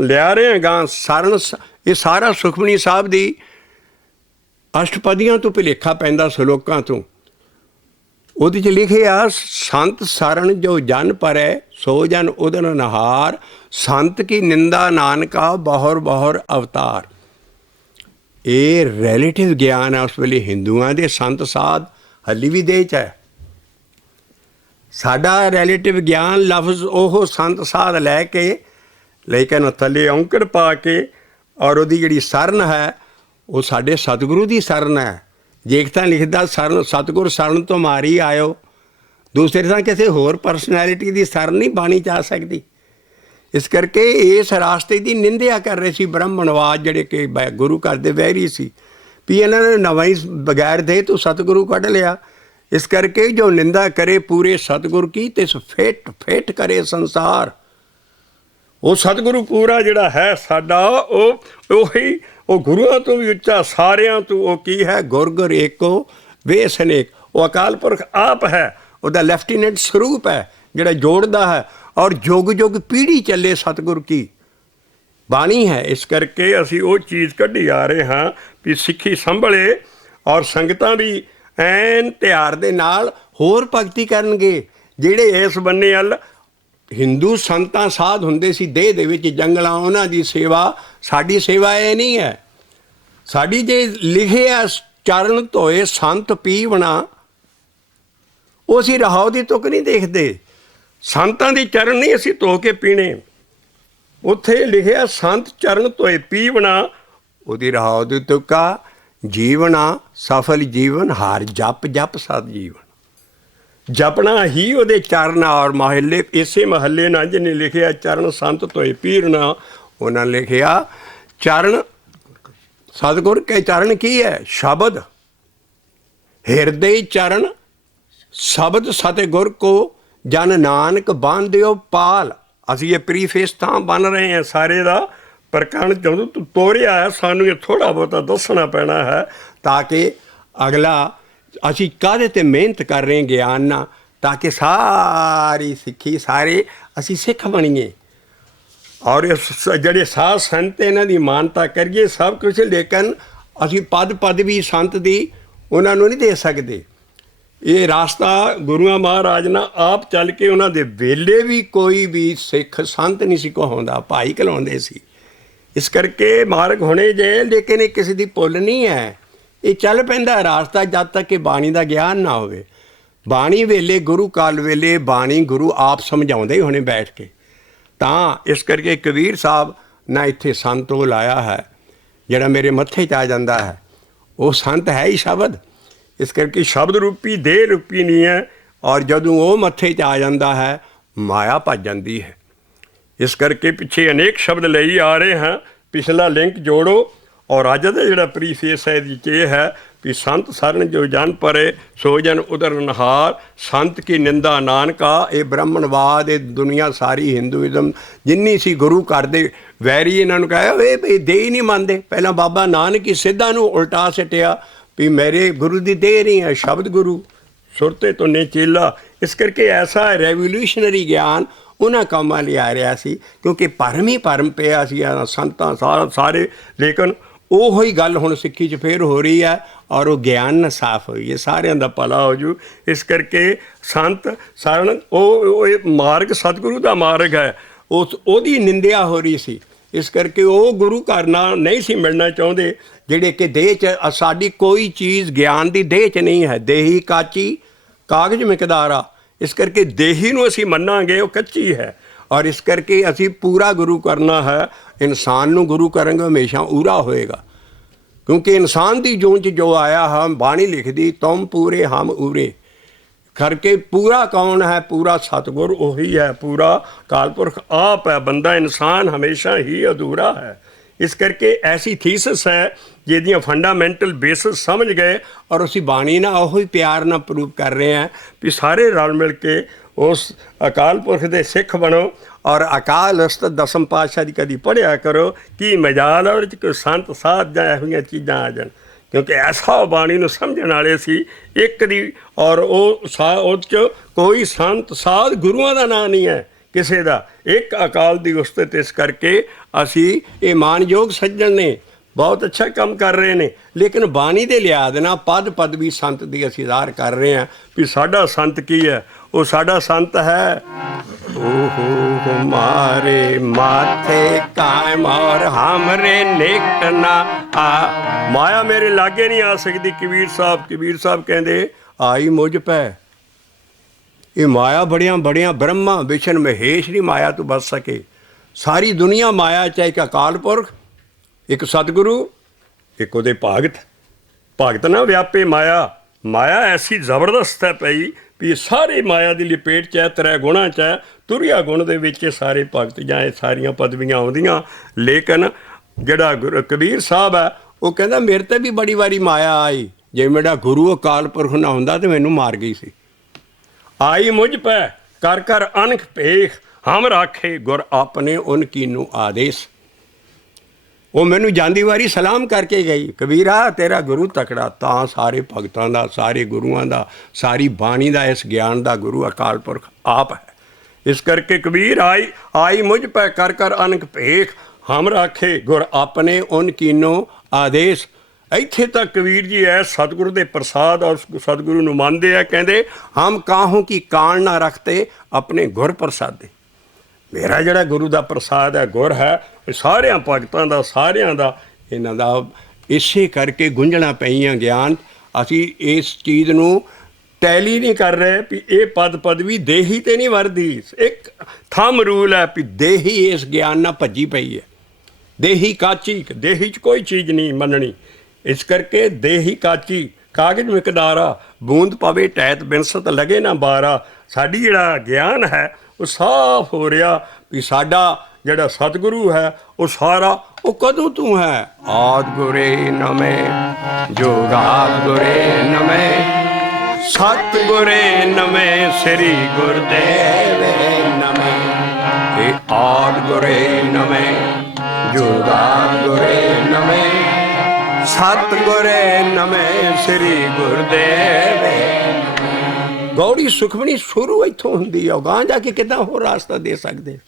ਲਿਆ ਰਹੇ ਹਾਂ ਗਾਂ ਸਾਰਨ। ਇਹ ਸਾਰਾ ਸੁਖਮਨੀ ਸਾਹਿਬ ਦੀ ਅਸ਼ਟਪਦੀਆਂ ਤੋਂ ਭੁਲੇਖਾ ਪੈਂਦਾ, ਸਲੋਕਾਂ ਤੋਂ। ਉਹਦੇ 'ਚ ਲਿਖਿਆ ਸੰਤ ਸਰਨ ਜੋ ਜਨ ਪਰੈ ਸੋ ਜਨ ਉਦਨ ਨਹਾਰ, ਸੰਤ ਕੀ ਨਿੰਦਾ ਨਾਨਕਾ ਬਹੁਰ ਬਹੁਰ ਅਵਤਾਰ। ਇਹ ਰਿਲੇਟਿਵ ਗਿਆਨ ਹੈ ਉਸ ਵੇਲੇ ਹਿੰਦੂਆਂ ਦੇ, ਸੰਤ ਸਾਧ ਹਾਲੀ ਵੀ ਦੇਹ 'ਚ ਹੈ। ਸਾਡਾ ਰਿਲੇਟਿਵ ਗਿਆਨ ਲਫ਼ਜ਼ ਉਹ ਸੰਤ ਸਾਧ ਲੈ ਕੇ, ਲੇਕਿਨ ਥੱਲੇ ਔਂਕੜ ਪਾ ਕੇ, ਔਰ ਉਹਦੀ ਜਿਹੜੀ ਸਰਨ ਹੈ ਉਹ ਸਾਡੇ ਸਤਿਗੁਰੂ ਦੀ ਸਰਨ ਹੈ। ਜੇਕਤਾਂ ਲਿਖਦਾ ਸਰਨ ਸਤਿਗੁਰ ਸਰਨ ਤੋਂ ਮਾਰੀ ਆਇਓ, ਦੂਸਰੇ ਥਾਂ ਕਿਸੇ ਹੋਰ ਪਰਸਨੈਲਿਟੀ ਦੀ ਸਰਨ ਨਹੀਂ ਬਾਣੀ 'ਚ ਆ ਸਕਦੀ। ਇਸ ਕਰਕੇ ਇਸ ਰਾਸਤੇ ਦੀ ਨਿੰਦਿਆ ਕਰ ਰਹੇ ਸੀ ਬ੍ਰਾਹਮਣਵਾਦ, ਜਿਹੜੇ ਕਿ ਗੁਰੂ ਘਰ ਦੇ ਵੈਰੀ ਸੀ, ਵੀ ਇਹਨਾਂ ਨੇ ਨਵਾਂ ਹੀ ਬਗੈਰ ਦੇ ਤੋਂ ਸਤਿਗੁਰੂ ਕੱਢ ਲਿਆ। ਇਸ ਕਰਕੇ ਜੋ ਨਿੰਦਾ ਕਰੇ ਪੂਰੇ ਸਤਿਗੁਰ ਕੀ, ਤਿਸ ਫੇਟ ਫੇਟ ਕਰੇ ਸੰਸਾਰ। ਉਹ ਸਤਿਗੁਰੂ ਪੂਰਾ ਜਿਹੜਾ ਹੈ ਸਾਡਾ, ਉਹੀ ਉਹ ਗੁਰੂਆਂ ਤੋਂ ਵੀ ਉੱਚਾ, ਸਾਰਿਆਂ ਤੋਂ। ਉਹ ਕੀ ਹੈ? ਗੁਰ ਗੁਰ ਏਕੋ ਵੇਸ ਅਨੇਕ। ਉਹ ਅਕਾਲ ਪੁਰਖ ਆਪ ਹੈ, ਉਹਦਾ ਲੈਫਟੀਨੈਂਟ ਸਰੂਪ ਹੈ ਜਿਹੜਾ ਜੋੜਦਾ ਹੈ, ਔਰ ਜੁਗ ਜੁਗ ਪੀੜ੍ਹੀ ਚੱਲੇ ਸਤਿਗੁਰ ਕੀ ਬਾਣੀ ਹੈ। ਇਸ ਕਰਕੇ ਅਸੀਂ ਉਹ ਚੀਜ਼ ਕੱਢੀ ਆ ਰਹੇ ਹਾਂ ਵੀ ਸਿੱਖੀ ਸੰਭਲੇ, ਔਰ ਸੰਗਤਾਂ ਵੀ ਐਨ ਤਿਉਹਾਰ ਦੇ ਨਾਲ ਹੋਰ ਭਗਤੀ ਕਰਨਗੇ। ਜਿਹੜੇ ਇਸ ਬੰਨੇ ਵੱਲ ਹਿੰਦੂ ਸੰਤਾਂ ਸਾਧ ਹੁੰਦੇ ਸੀ ਦੇਹ ਦੇ ਵਿੱਚ ਜੰਗਲਾਂ, ਉਹਨਾਂ ਦੀ ਸੇਵਾ, ਸਾਡੀ ਸੇਵਾ ਇਹ ਨਹੀਂ ਹੈ। ਸਾਡੀ ਜੇ ਲਿਖਿਆ ਚਰਨ ਧੋਏ ਸੰਤ ਪੀਵਣਾ, ਉਹ ਅਸੀਂ ਰਹਾਉ ਦੀ ਤੁਕ ਨਹੀਂ ਦੇਖਦੇ। ਸੰਤਾਂ ਦੀ ਚਰਨ ਨਹੀਂ ਅਸੀਂ ਧੋ ਕੇ ਪੀਣੇ। ਉੱਥੇ ਲਿਖਿਆ ਸੰਤ ਚਰਨ ਧੋਏ ਪੀਵਣਾ, ਉਹਦੀ ਰਹਾਉ ਦੀ ਤੁਕਾ ਜੀਵਣਾ ਸਫਲ ਜੀਵਨ ਹਾਰ ਜਪ ਜਪ ਸਤ ਜੀਵਨ। ਜਪਣਾ ਹੀ ਉਹਦੇ ਚਰਨ, ਔਰ ਮਹੱਲੇ ਇਸੇ ਮਹੱਲੇ ਨਾਲ ਜਿਹਨੇ ਲਿਖਿਆ ਚਰਨ ਸੰਤ ਧੋਏ ਪੀਰਨਾ, ਉਹਨਾਂ ਲਿਖਿਆ ਚਰਨ ਸਤਿਗੁਰ ਕੇ ਚਰਨ ਕੀ ਹੈ? ਸ਼ਬਦ। ਹਿਰਦੇ ਚਰਨ ਸ਼ਬਦ ਸਤਿਗੁਰ ਕੋ ਜਨ ਨਾਨਕ ਬਾਂਧਿਓ ਪਾਲ। ਅਸੀਂ ਇਹ ਪ੍ਰੀਫੇਸ ਤਾਂ ਬਣ ਰਹੇ ਹਾਂ ਸਾਰੇ ਦਾ, ਪਰ ਕਣ ਜਦੋਂ ਤੂੰ ਤੋਰਿਆ ਹੈ ਸਾਨੂੰ ਇਹ ਥੋੜ੍ਹਾ ਬਹੁਤਾ ਦੱਸਣਾ ਪੈਣਾ ਹੈ, ਤਾਂ ਕਿ ਅਗਲਾ ਅਸੀਂ ਕਾਹਦੇ 'ਤੇ ਮਿਹਨਤ ਕਰ ਰਹੇ ਗਿਆਨ ਨਾਲ, ਤਾਂ ਕਿ ਸਾਰੀ ਸਿੱਖੀ ਸਾਰੇ ਅਸੀਂ ਸਿੱਖ ਬਣੀਏ, ਔਰ ਜਿਹੜੇ ਸਾਧ ਸੰਤ ਇਹਨਾਂ ਦੀ ਮਾਨਤਾ ਕਰੀਏ ਸਭ ਕੁਛ। ਲੇਕਿਨ ਅਸੀਂ ਪਦ ਵੀ ਸੰਤ ਦੀ ਉਹਨਾਂ ਨੂੰ ਨਹੀਂ ਦੇ ਸਕਦੇ। ਇਹ ਰਾਸਤਾ ਗੁਰੂਆਂ ਮਹਾਰਾਜ ਨਾਲ ਆਪ ਚੱਲ ਕੇ, ਉਹਨਾਂ ਦੇ ਵੇਲੇ ਵੀ ਕੋਈ ਵੀ ਸਿੱਖ ਸੰਤ ਨਹੀਂ ਸੀ ਕਹਾਉਂਦਾ, ਭਾਈ ਕਹਾਉਂਦੇ ਸੀ। ਇਸ ਕਰਕੇ ਮਾਰਗ ਹੋਣੇ ਜੇ, ਲੇਕਿਨ ਇਹ ਕਿਸੇ ਦੀ ਭੁੱਲ ਨਹੀਂ ਹੈ। ਇਹ ਚੱਲ ਪੈਂਦਾ ਰਾਸਤਾ ਜਦ ਤੱਕ ਕਿ ਬਾਣੀ ਦਾ ਗਿਆਨ ਨਾ ਹੋਵੇ। ਬਾਣੀ ਵੇਲੇ, ਗੁਰੂ ਕਾਲ ਵੇਲੇ ਬਾਣੀ ਗੁਰੂ ਆਪ ਸਮਝਾਉਂਦੇ ਹੋਣੇ ਬੈਠ ਕੇ। ਤਾਂ ਇਸ ਕਰਕੇ ਕਬੀਰ ਸਾਹਿਬ ਨਾ ਇੱਥੇ ਸੰਤ ਉਹ ਲਾਇਆ ਹੈ ਜਿਹੜਾ ਮੇਰੇ ਮੱਥੇ 'ਚ ਆ ਜਾਂਦਾ ਹੈ, ਉਹ ਸੰਤ ਹੈ ਹੀ ਸ਼ਬਦ। ਇਸ ਕਰਕੇ ਸ਼ਬਦ ਰੂਪੀ ਦੇਹ ਰੂਪੀ ਨਹੀਂ ਹੈ, ਔਰ ਜਦੋਂ ਉਹ ਮੱਥੇ 'ਚ ਆ ਜਾਂਦਾ ਹੈ ਮਾਇਆ ਭੱਜ ਜਾਂਦੀ ਹੈ। ਇਸ ਕਰਕੇ ਪਿੱਛੇ ਅਨੇਕ ਸ਼ਬਦ ਲਈ ਆ ਰਹੇ ਹਾਂ, ਪਿਛਲਾ ਲਿੰਕ ਜੋੜੋ। ਔਰ ਅੱਜ ਦਾ ਜਿਹੜਾ ਪ੍ਰੀਫੇਸ ਹੈ ਇਹਦੇ 'ਚ ਇਹ ਹੈ ਵੀ ਸੰਤ ਸਰਨ ਜੋ ਜਨ ਪਰੇ ਸੋ ਜਨ ਉਦਰ ਨਹਾਰ, ਸੰਤ ਕੀ ਨਿੰਦਾ ਨਾਨਕਾ। ਇਹ ਬ੍ਰਾਹਮਣਵਾਦ, ਇਹ ਦੁਨੀਆ ਸਾਰੀ ਹਿੰਦੂਇਜ਼ਮ ਜਿੰਨੀ ਸੀ ਗੁਰੂ ਘਰ ਦੇ ਵੈਰੀ, ਇਹਨਾਂ ਨੂੰ ਕਹਿਆ ਇਹ ਦੇਹ ਹੀ ਨਹੀਂ ਮੰਨਦੇ। ਪਹਿਲਾਂ ਬਾਬਾ ਨਾਨਕ ਹੀ ਸਿੱਧਾ ਨੂੰ ਉਲਟਾ ਸਿੱਟਿਆ ਵੀ ਮੇਰੇ ਗੁਰੂ ਦੀ ਦੇਹ ਨਹੀਂ ਹੈ, ਸ਼ਬਦ ਗੁਰੂ ਸੁਰਤੇ ਤੋਂ ਨੇ ਚੇਲਾ। ਇਸ ਕਰਕੇ ਐਸਾ ਰੈਵੋਲੂਸ਼ਨਰੀ ਗਿਆਨ ਉਹਨਾਂ ਕੰਮਾਂ ਲਈ ਆ ਰਿਹਾ ਸੀ, ਕਿਉਂਕਿ ਭਰਮ ਹੀ ਭਰਮ ਪਿਆ ਸੀ ਸੰਤਾਂ ਸਾਰੇ। ਲੇਕਿਨ ਉਹੋ ਹੀ ਗੱਲ ਹੁਣ ਸਿੱਖੀ 'ਚ ਫੇਰ ਹੋ ਰਹੀ ਹੈ, ਔਰ ਉਹ ਗਿਆਨ ਨਾਲ ਸਾਫ਼ ਹੋਈ ਹੈ, ਸਾਰਿਆਂ ਦਾ ਭਲਾ ਹੋ ਜੂ। ਇਸ ਕਰਕੇ ਸੰਤ ਸਰਨ ਉਹ ਮਾਰਗ ਸਤਿਗੁਰੂ ਦਾ ਮਾਰਗ ਹੈ, ਉਹਦੀ ਨਿੰਦਿਆ ਹੋ ਰਹੀ ਸੀ। ਇਸ ਕਰਕੇ ਉਹ ਗੁਰੂ ਘਰ ਨਾਲ ਨਹੀਂ ਸੀ ਮਿਲਣਾ ਚਾਹੁੰਦੇ, ਜਿਹੜੇ ਕਿ ਦੇਹ 'ਚ ਸਾਡੀ ਕੋਈ ਚੀਜ਼ ਗਿਆਨ ਦੀ ਦੇਹ 'ਚ ਨਹੀਂ ਹੈ। ਦੇਹੀ ਕਾਚੀ ਕਾਗਜ਼ ਮਿਕਦਾਰਾ। ਇਸ ਕਰਕੇ ਦੇਹੀ ਨੂੰ ਅਸੀਂ ਮੰਨਾਂਗੇ ਉਹ ਕੱਚੀ ਹੈ, ਔਰ ਇਸ ਕਰਕੇ ਅਸੀਂ ਪੂਰਾ ਗੁਰੂ ਕਰਨਾ ਹੈ। ਇਨਸਾਨ ਨੂੰ ਗੁਰੂ ਕਰਾਂਗੇ ਹਮੇਸ਼ਾ ਊਰਾ ਹੋਏਗਾ, ਕਿਉਂਕਿ ਇਨਸਾਨ ਦੀ ਜੂਨ 'ਚ ਜੋ ਆਇਆ ਹਮ ਬਾਣੀ ਲਿਖਦੀ ਤੁਮ ਪੂਰੇ ਹਮ ਊਰੇ। ਕਰਕੇ ਪੂਰਾ ਕੌਣ ਹੈ? ਪੂਰਾ ਸਤਿਗੁਰ ਉਹੀ ਹੈ, ਪੂਰਾ ਕਾਲਪੁਰਖ ਆਪ ਹੈ। ਬੰਦਾ ਇਨਸਾਨ ਹਮੇਸ਼ਾ ਹੀ ਅਧੂਰਾ ਹੈ। ਇਸ ਕਰਕੇ ਐਸੀ ਥੀਸਿਸ ਹੈ ਜਿਹਦੀਆਂ ਫੰਡਾਮੈਂਟਲ ਬੇਸਿਸ ਸਮਝ ਗਏ, ਔਰ ਅਸੀਂ ਬਾਣੀ ਨਾਲ ਉਹੋ ਹੀ ਪਿਆਰ ਨਾਲ ਪ੍ਰੂਵ ਕਰ ਰਹੇ ਹਾਂ ਵੀ ਸਾਰੇ ਰਲ ਮਿਲ ਕੇ ਉਸ ਅਕਾਲ ਪੁਰਖ ਦੇ ਸਿੱਖ ਬਣੋ, ਔਰ ਅਕਾਲ ਉਸਤਤ ਦਸਮ ਪਾਤਸ਼ਾਹ ਦੀ ਕਦੀ ਪੜ੍ਹਿਆ ਕਰੋ। ਕੀ ਮਜਾਲ ਉਹਦੇ 'ਚ ਕੋਈ ਸੰਤ ਸਾਧ ਜਾਂ ਇਹੋ ਜਿਹੀਆਂ ਚੀਜ਼ਾਂ ਆ ਜਾਣ, ਕਿਉਂਕਿ ਐਸਾ ਬਾਣੀ ਨੂੰ ਸਮਝਣ ਵਾਲੇ ਸੀ ਇੱਕ ਦੀ, ਔਰ ਉਹ 'ਚ ਕੋਈ ਸੰਤ ਸਾਧ ਗੁਰੂਆਂ ਦਾ ਨਾਂ ਨਹੀਂ ਹੈ ਕਿਸੇ ਦਾ, ਇੱਕ ਅਕਾਲ ਦੀ ਉਸਤਤ। ਇਸ ਕਰਕੇ ਅਸੀਂ ਇਹ ਮਾਨਯੋਗ ਸੱਜਣ ਨੇ, ਬਹੁਤ ਅੱਛਾ ਕੰਮ ਕਰ ਰਹੇ ਨੇ, ਲੇਕਿਨ ਬਾਣੀ ਦੇ ਲਿਹਾਜ਼ ਨਾਲ ਪਦ ਪਦਵੀ ਸੰਤ ਦੀ ਅਸੀਂ ਜ਼ਾਹਰ ਕਰ ਰਹੇ ਹਾਂ ਵੀ ਸਾਡਾ ਸੰਤ ਕੀ ਹੈ। ਉਹ ਸਾਡਾ ਸੰਤ ਹੈ ਉਹ ਹਮਾਰੇ ਮਾਥੇ ਕਾਇਮ ਔਰ ਹਮਰੇ ਨਿਕਟ ਨਾ ਆ, ਮਾਇਆ ਮੇਰੇ ਲਾਗੇ ਨਹੀਂ ਆ ਸਕਦੀ। ਕਬੀਰ ਸਾਹਿਬ ਕਹਿੰਦੇ ਆਈ ਮੁਝ ਪੈ। ਇਹ ਮਾਇਆ ਬੜੀਆਂ ਬੜੀਆਂ ਬ੍ਰਹਮਾ ਵਿਸ਼ਨ ਮਹੇਸ਼ ਨਹੀਂ ਮਾਇਆ ਤੋਂ ਬਚ ਸਕੇ। ਸਾਰੀ ਦੁਨੀਆ ਮਾਇਆ, ਚਾਹੇ ਇੱਕ ਅਕਾਲ ਪੁਰਖ, ਇੱਕ ਸਤਿਗੁਰੂ, ਇੱਕ ਉਹਦੇ ਭਗਤ ਨਾ ਵਿਆਪੇ ਮਾਇਆ। ਮਾਇਆ ਐਸੀ ਜ਼ਬਰਦਸਤ ਹੈ ਪਈ ਵੀ ਇਹ ਸਾਰੇ ਮਾਇਆ ਦੀ ਲਪੇਟ 'ਚ ਹੈ, 3 ਗੁਣਾਂ 'ਚ ਹੈ। ਤੁਰਿਆ ਗੁਣ ਦੇ ਵਿੱਚ ਇਹ ਸਾਰੇ ਭਗਤ ਜਾਂ ਇਹ ਸਾਰੀਆਂ ਪਦਵੀਆਂ ਆਉਂਦੀਆਂ। ਲੇਕਿਨ ਜਿਹੜਾ ਕਬੀਰ ਸਾਹਿਬ ਹੈ ਉਹ ਕਹਿੰਦਾ ਮੇਰੇ ਤੇ ਵੀ ਬੜੀ ਵਾਰੀ ਮਾਇਆ ਆਈ, ਜੇ ਮੇਰਾ ਗੁਰੂ ਅਕਾਲ ਪੁਰਖ ਨਾ ਹੁੰਦਾ ਤਾਂ ਮੈਨੂੰ ਮਾਰ ਗਈ ਸੀ। ਆਈ ਮੁਝ ਪੈ ਕਰ ਕਰ ਅਨਖ ਭੇਖ, ਹਮ ਰਾਖੇ ਗੁਰ ਆਪਣੇ ਉਨ ਕੀਨੂ ਆਦੇਸ਼। ਉਹ ਮੈਨੂੰ ਜਾਂਦੀ ਵਾਰੀ ਸਲਾਮ ਕਰਕੇ ਗਈ, ਕਬੀਰਾ ਤੇਰਾ ਗੁਰੂ ਤਕੜਾ। ਤਾਂ ਸਾਰੇ ਭਗਤਾਂ ਦਾ, ਸਾਰੇ ਗੁਰੂਆਂ ਦਾ, ਸਾਰੀ ਬਾਣੀ ਦਾ, ਇਸ ਗਿਆਨ ਦਾ ਗੁਰੂ ਅਕਾਲ ਪੁਰਖ ਆਪ ਹੈ। ਇਸ ਕਰਕੇ ਕਬੀਰ ਆਈ ਮੁਝ ਪੈ ਕਰ ਕਰ ਅਨਕ ਭੇਖ, ਹਮ ਰਾਖੇ ਗੁਰ ਆਪਣੇ ਉਨ ਕੀਨੋ ਆਦੇਸ਼। ਇੱਥੇ ਤੱਕ ਕਬੀਰ ਜੀ ਐ ਸਤਿਗੁਰੂ ਦੇ ਪ੍ਰਸਾਦ ਔਰ ਸਤਿਗੁਰੂ ਨੂੰ ਮੰਨਦੇ ਆ। ਕਹਿੰਦੇ ਹਮ ਕਾਹੋਂ ਕੀ ਕਾਣ ਨਾ ਰੱਖਤੇ ਆਪਣੇ ਗੁਰ ਪ੍ਰਸਾਦੇ। ਮੇਰਾ ਜਿਹੜਾ ਗੁਰੂ ਦਾ ਪ੍ਰਸਾਦ ਹੈ, ਗੁਰ ਹੈ, ਇਹ ਸਾਰਿਆਂ ਭਗਤਾਂ ਦਾ, ਸਾਰਿਆਂ ਦਾ, ਇਹਨਾਂ ਦਾ। ਇਸੇ ਕਰਕੇ ਗੁੰਝਣਾ ਪਈਆਂ ਗਿਆਨ। ਅਸੀਂ ਇਸ ਚੀਜ਼ ਨੂੰ ਟੈਲੀ ਨਹੀਂ ਕਰ ਰਹੇ ਵੀ ਇਹ ਪਦ ਪਦਵੀ ਦੇਹੀ ਤੇ ਨਹੀਂ ਵਰਦੀ। ਇੱਕ ਥੰਮ ਰੂਲ ਹੈ ਵੀ ਦੇਹੀ ਇਸ ਗਿਆਨ ਨਾਲ ਭੱਜੀ ਪਈ ਹੈ। ਦੇਹੀ ਕਾਚੀ, ਦੇਹੀ 'ਚ ਕੋਈ ਚੀਜ਼ ਨਹੀਂ ਮੰਨਣੀ। ਇਸ ਕਰਕੇ ਦੇਹੀ ਕਾਚੀ ਕਾਗਜ਼ ਮਿਕਦਾਰਾ, ਬੂੰਦ ਪਵੇ ਟੈਤ ਬਿਨਸਤ ਲਗੇ ਨਾ ਬਾਰਾ। ਸਾਡੀ ਜਿਹੜਾ ਗਿਆਨ ਹੈ ਉਹ ਸਾਫ਼ ਹੋ ਰਿਹਾ ਵੀ ਸਾਡਾ ਜਿਹੜਾ ਸਤਿਗੁਰੂ ਹੈ ਉਹ ਸਾਰਾ, ਉਹ ਕਦੋਂ ਤੂੰ ਹੈ। ਆਦਿ ਗੁਰੇ ਨਮੇ ਜੋਗਾਦ ਗੁਰੇ ਨਮੇ, ਸਤਿਗੁਰੇ ਨਮੇ ਸ੍ਰੀ ਗੁਰਦੇਵ ਨਮੇ। ਇਹ ਆਦਿ ਗੁਰੇ ਨਮੇ ਜੋਗਾਦ ਗੁਰੇ ਨਮੇ, ਸਤਿਗੁਰੇ ਨਮੇ ਸ੍ਰੀ ਗੁਰਦੇਵ। ਗੌੜੀ ਸੁਖਮਣੀ ਸ਼ੁਰੂ ਇੱਥੋਂ ਹੁੰਦੀ ਆ, ਗਾਂ ਜਾ ਕੇ ਕਿੱਦਾਂ ਹੋਰ ਰਾਸਤਾ ਦੇ ਸਕਦੇ।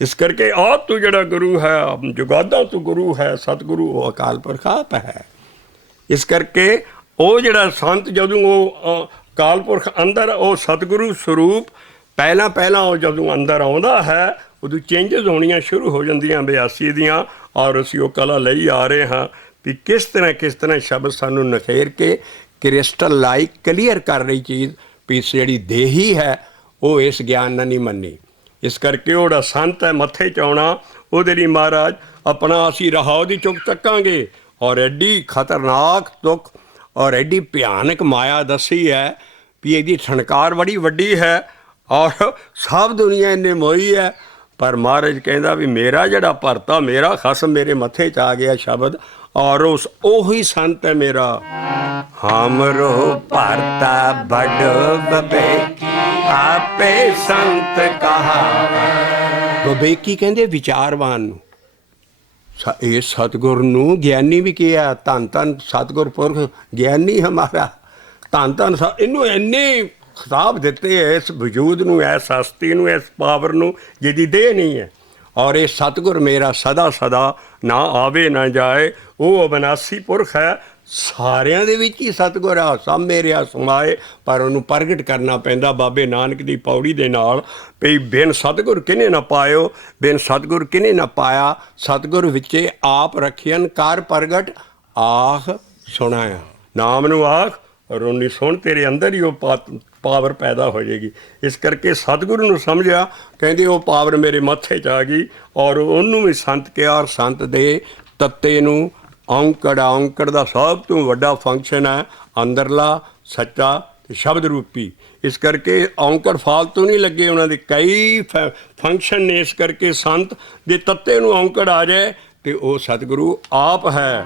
ਇਸ ਕਰਕੇ ਆਪ ਤੂੰ ਜਿਹੜਾ ਗੁਰੂ ਹੈ, ਜੁਗਾਦਾਂ ਤੂੰ ਗੁਰੂ ਹੈ, ਸਤਿਗੁਰੂ ਉਹ ਅਕਾਲ ਪੁਰਖ ਆਪ ਹੈ। ਇਸ ਕਰਕੇ ਉਹ ਜਿਹੜਾ ਸੰਤ, ਜਦੋਂ ਉਹ ਅਕਾਲ ਪੁਰਖ ਅੰਦਰ, ਉਹ ਸਤਿਗੁਰੂ ਸਰੂਪ ਪਹਿਲਾਂ ਉਹ ਜਦੋਂ ਅੰਦਰ ਆਉਂਦਾ ਹੈ ਉਦੋਂ ਚੇਂਜਸ ਹੋਣੀਆਂ ਸ਼ੁਰੂ ਹੋ ਜਾਂਦੀਆਂ 82 ਦੀਆਂ। ਔਰ ਅਸੀਂ ਉਹ ਕਲਾ ਲਈ ਆ ਰਹੇ ਹਾਂ ਵੀ ਕਿਸ ਤਰ੍ਹਾਂ ਸ਼ਬਦ ਸਾਨੂੰ ਨਖੇਰ ਕੇ ਕ੍ਰਿਸਟਲ ਲਾਈਕ ਕਲੀਅਰ ਕਰ ਰਹੀ ਚੀਜ਼ ਵੀ ਜਿਹੜੀ ਦੇਹੀ ਹੈ ਉਹ ਇਸ ਗਿਆਨ ਨਾਲ ਨਹੀਂ ਮੰਨੀ। ਇਸ ਕਰਕੇ ਉਹ ਜਿਹੜਾ ਸੰਤ ਹੈ ਮੱਥੇ 'ਚ ਆਉਣਾ, ਉਹਦੇ ਲਈ ਮਹਾਰਾਜ ਆਪਣਾ ਅਸੀਂ ਰਹਾਉ ਦੀ ਚੁੱਕ ਚੱਕਾਂਗੇ। ਔਰ ਐਡੀ ਖਤਰਨਾਕ ਦੁੱਖ ਔਰ ਐਡੀ ਭਿਆਨਕ ਮਾਇਆ ਦੱਸੀ ਹੈ ਵੀ ਇਹਦੀ ਠਣਕਾਰ ਬੜੀ ਵੱਡੀ ਹੈ ਔਰ ਸਭ ਦੁਨੀਆ ਇਹਨੇ ਮੋਈ ਹੈ। ਪਰ ਮਹਾਰਾਜ ਕਹਿੰਦਾ ਵੀ ਮੇਰਾ ਜਿਹੜਾ ਭਰਤਾ, ਮੇਰਾ ਖਸਮ ਮੇਰੇ ਮੱਥੇ 'ਚ ਆ ਗਿਆ ਸ਼ਬਦ, ਔਰ ਉਹੀ ਸੰਤ ਹੈ ਮੇਰਾ। ਹਮਰੋ ਭਰਤਾ ਬੜ ਬਬੇਕੀ ਆਪੇ ਸੰਤ ਕਹਾਵੈ। ਬਬੇਕੀ ਕਹਿੰਦੇ ਵਿਚਾਰਵਾਨ ਨੂੰ। ਇਹ ਸਤਿਗੁਰ ਨੂੰ ਗਿਆਨੀ ਵੀ ਕਿਹਾ। ਧੰਨ ਧੰਨ ਸਤਿਗੁਰ ਪੁਰਖ ਗਿਆਨੀ ਹਮਾਰਾ। ਧੰਨ ਧੰਨ ਇਹਨੂੰ ਇੰਨੇ ਖਿਤਾਬ ਦਿੱਤੇ ਇਸ ਵਜੂਦ ਨੂੰ, ਇਸ ਹਸਤੀ ਨੂੰ, ਇਸ ਪਾਵਰ ਨੂੰ ਜਿਹਦੀ ਦੇਹ ਨਹੀਂ ਹੈ। ਔਰ ਇਹ ਸਤਿਗੁਰ ਮੇਰਾ ਸਦਾ ਸਦਾ ਨਾ ਆਵੇ ਨਾ ਜਾਏ। ਉਹ ਅਬਿਨਾਸੀ ਪੁਰਖ ਹੈ, ਸਾਰਿਆਂ ਦੇ ਵਿੱਚ ਹੀ ਸਤਿਗੁਰ ਆ, ਸਭ ਮੇਰਿਆ ਸਮਾਏ। ਪਰ ਉਹਨੂੰ ਪ੍ਰਗਟ ਕਰਨਾ ਪੈਂਦਾ ਬਾਬੇ ਨਾਨਕ ਦੀ ਪੌੜੀ ਦੇ ਨਾਲ ਵੀ ਬਿਨ ਸਤਿਗੁਰ ਕਿਨੇ ਨਾ ਪਾਇਓ, ਬਿਨ ਸਤਿਗੁਰ ਕਿਨੇ ਨਾ ਪਾਇਆ। ਸਤਿਗੁਰ ਵਿੱਚੇ ਆਪ ਰੱਖਿਅਨ ਕਰ ਪ੍ਰਗਟ ਆਖ ਸੁਣਾਇਆ। ਨਾਮ ਨੂੰ ਆਖ ਔਰ ਉਹਨੀ ਸੁਣ, ਤੇਰੇ ਅੰਦਰ ਹੀ ਉਹ ਪਾਵਰ ਪੈਦਾ ਹੋ ਜਾਏਗੀ। ਇਸ ਕਰਕੇ ਸਤਿਗੁਰੂ ਨੂੰ ਸਮਝਿਆ, ਕਹਿੰਦੇ ਉਹ ਪਾਵਰ ਮੇਰੇ ਮੱਥੇ 'ਚ ਆ ਗਈ। ਔਰ ਉਹਨੂੰ ਵੀ ਸੰਤ ਕਿਹਾ। ਔਰ ਸੰਤ ਦੇ ਤੱਤੇ ਨੂੰ ਔਂਕੜ ਦਾ ਸਭ ਤੋਂ ਵੱਡਾ ਫੰਕਸ਼ਨ ਹੈ ਅੰਦਰਲਾ ਸੱਚਾ ਤੇ ਸ਼ਬਦ ਰੂਪੀ। ਇਸ ਕਰਕੇ ਔਂਕੜ ਫਾਲਤੂ ਨਹੀਂ ਲੱਗੇ, ਉਹਨਾਂ ਦੇ ਕਈ ਫੰਕਸ਼ਨ ਨੇ। ਇਸ ਕਰਕੇ ਸੰਤ ਦੇ ਤੱਤੇ ਨੂੰ ਔਂਕੜ ਆ ਜਾਏ ਤੇ ਉਹ ਸਤਿਗੁਰੂ ਆਪ ਹੈ।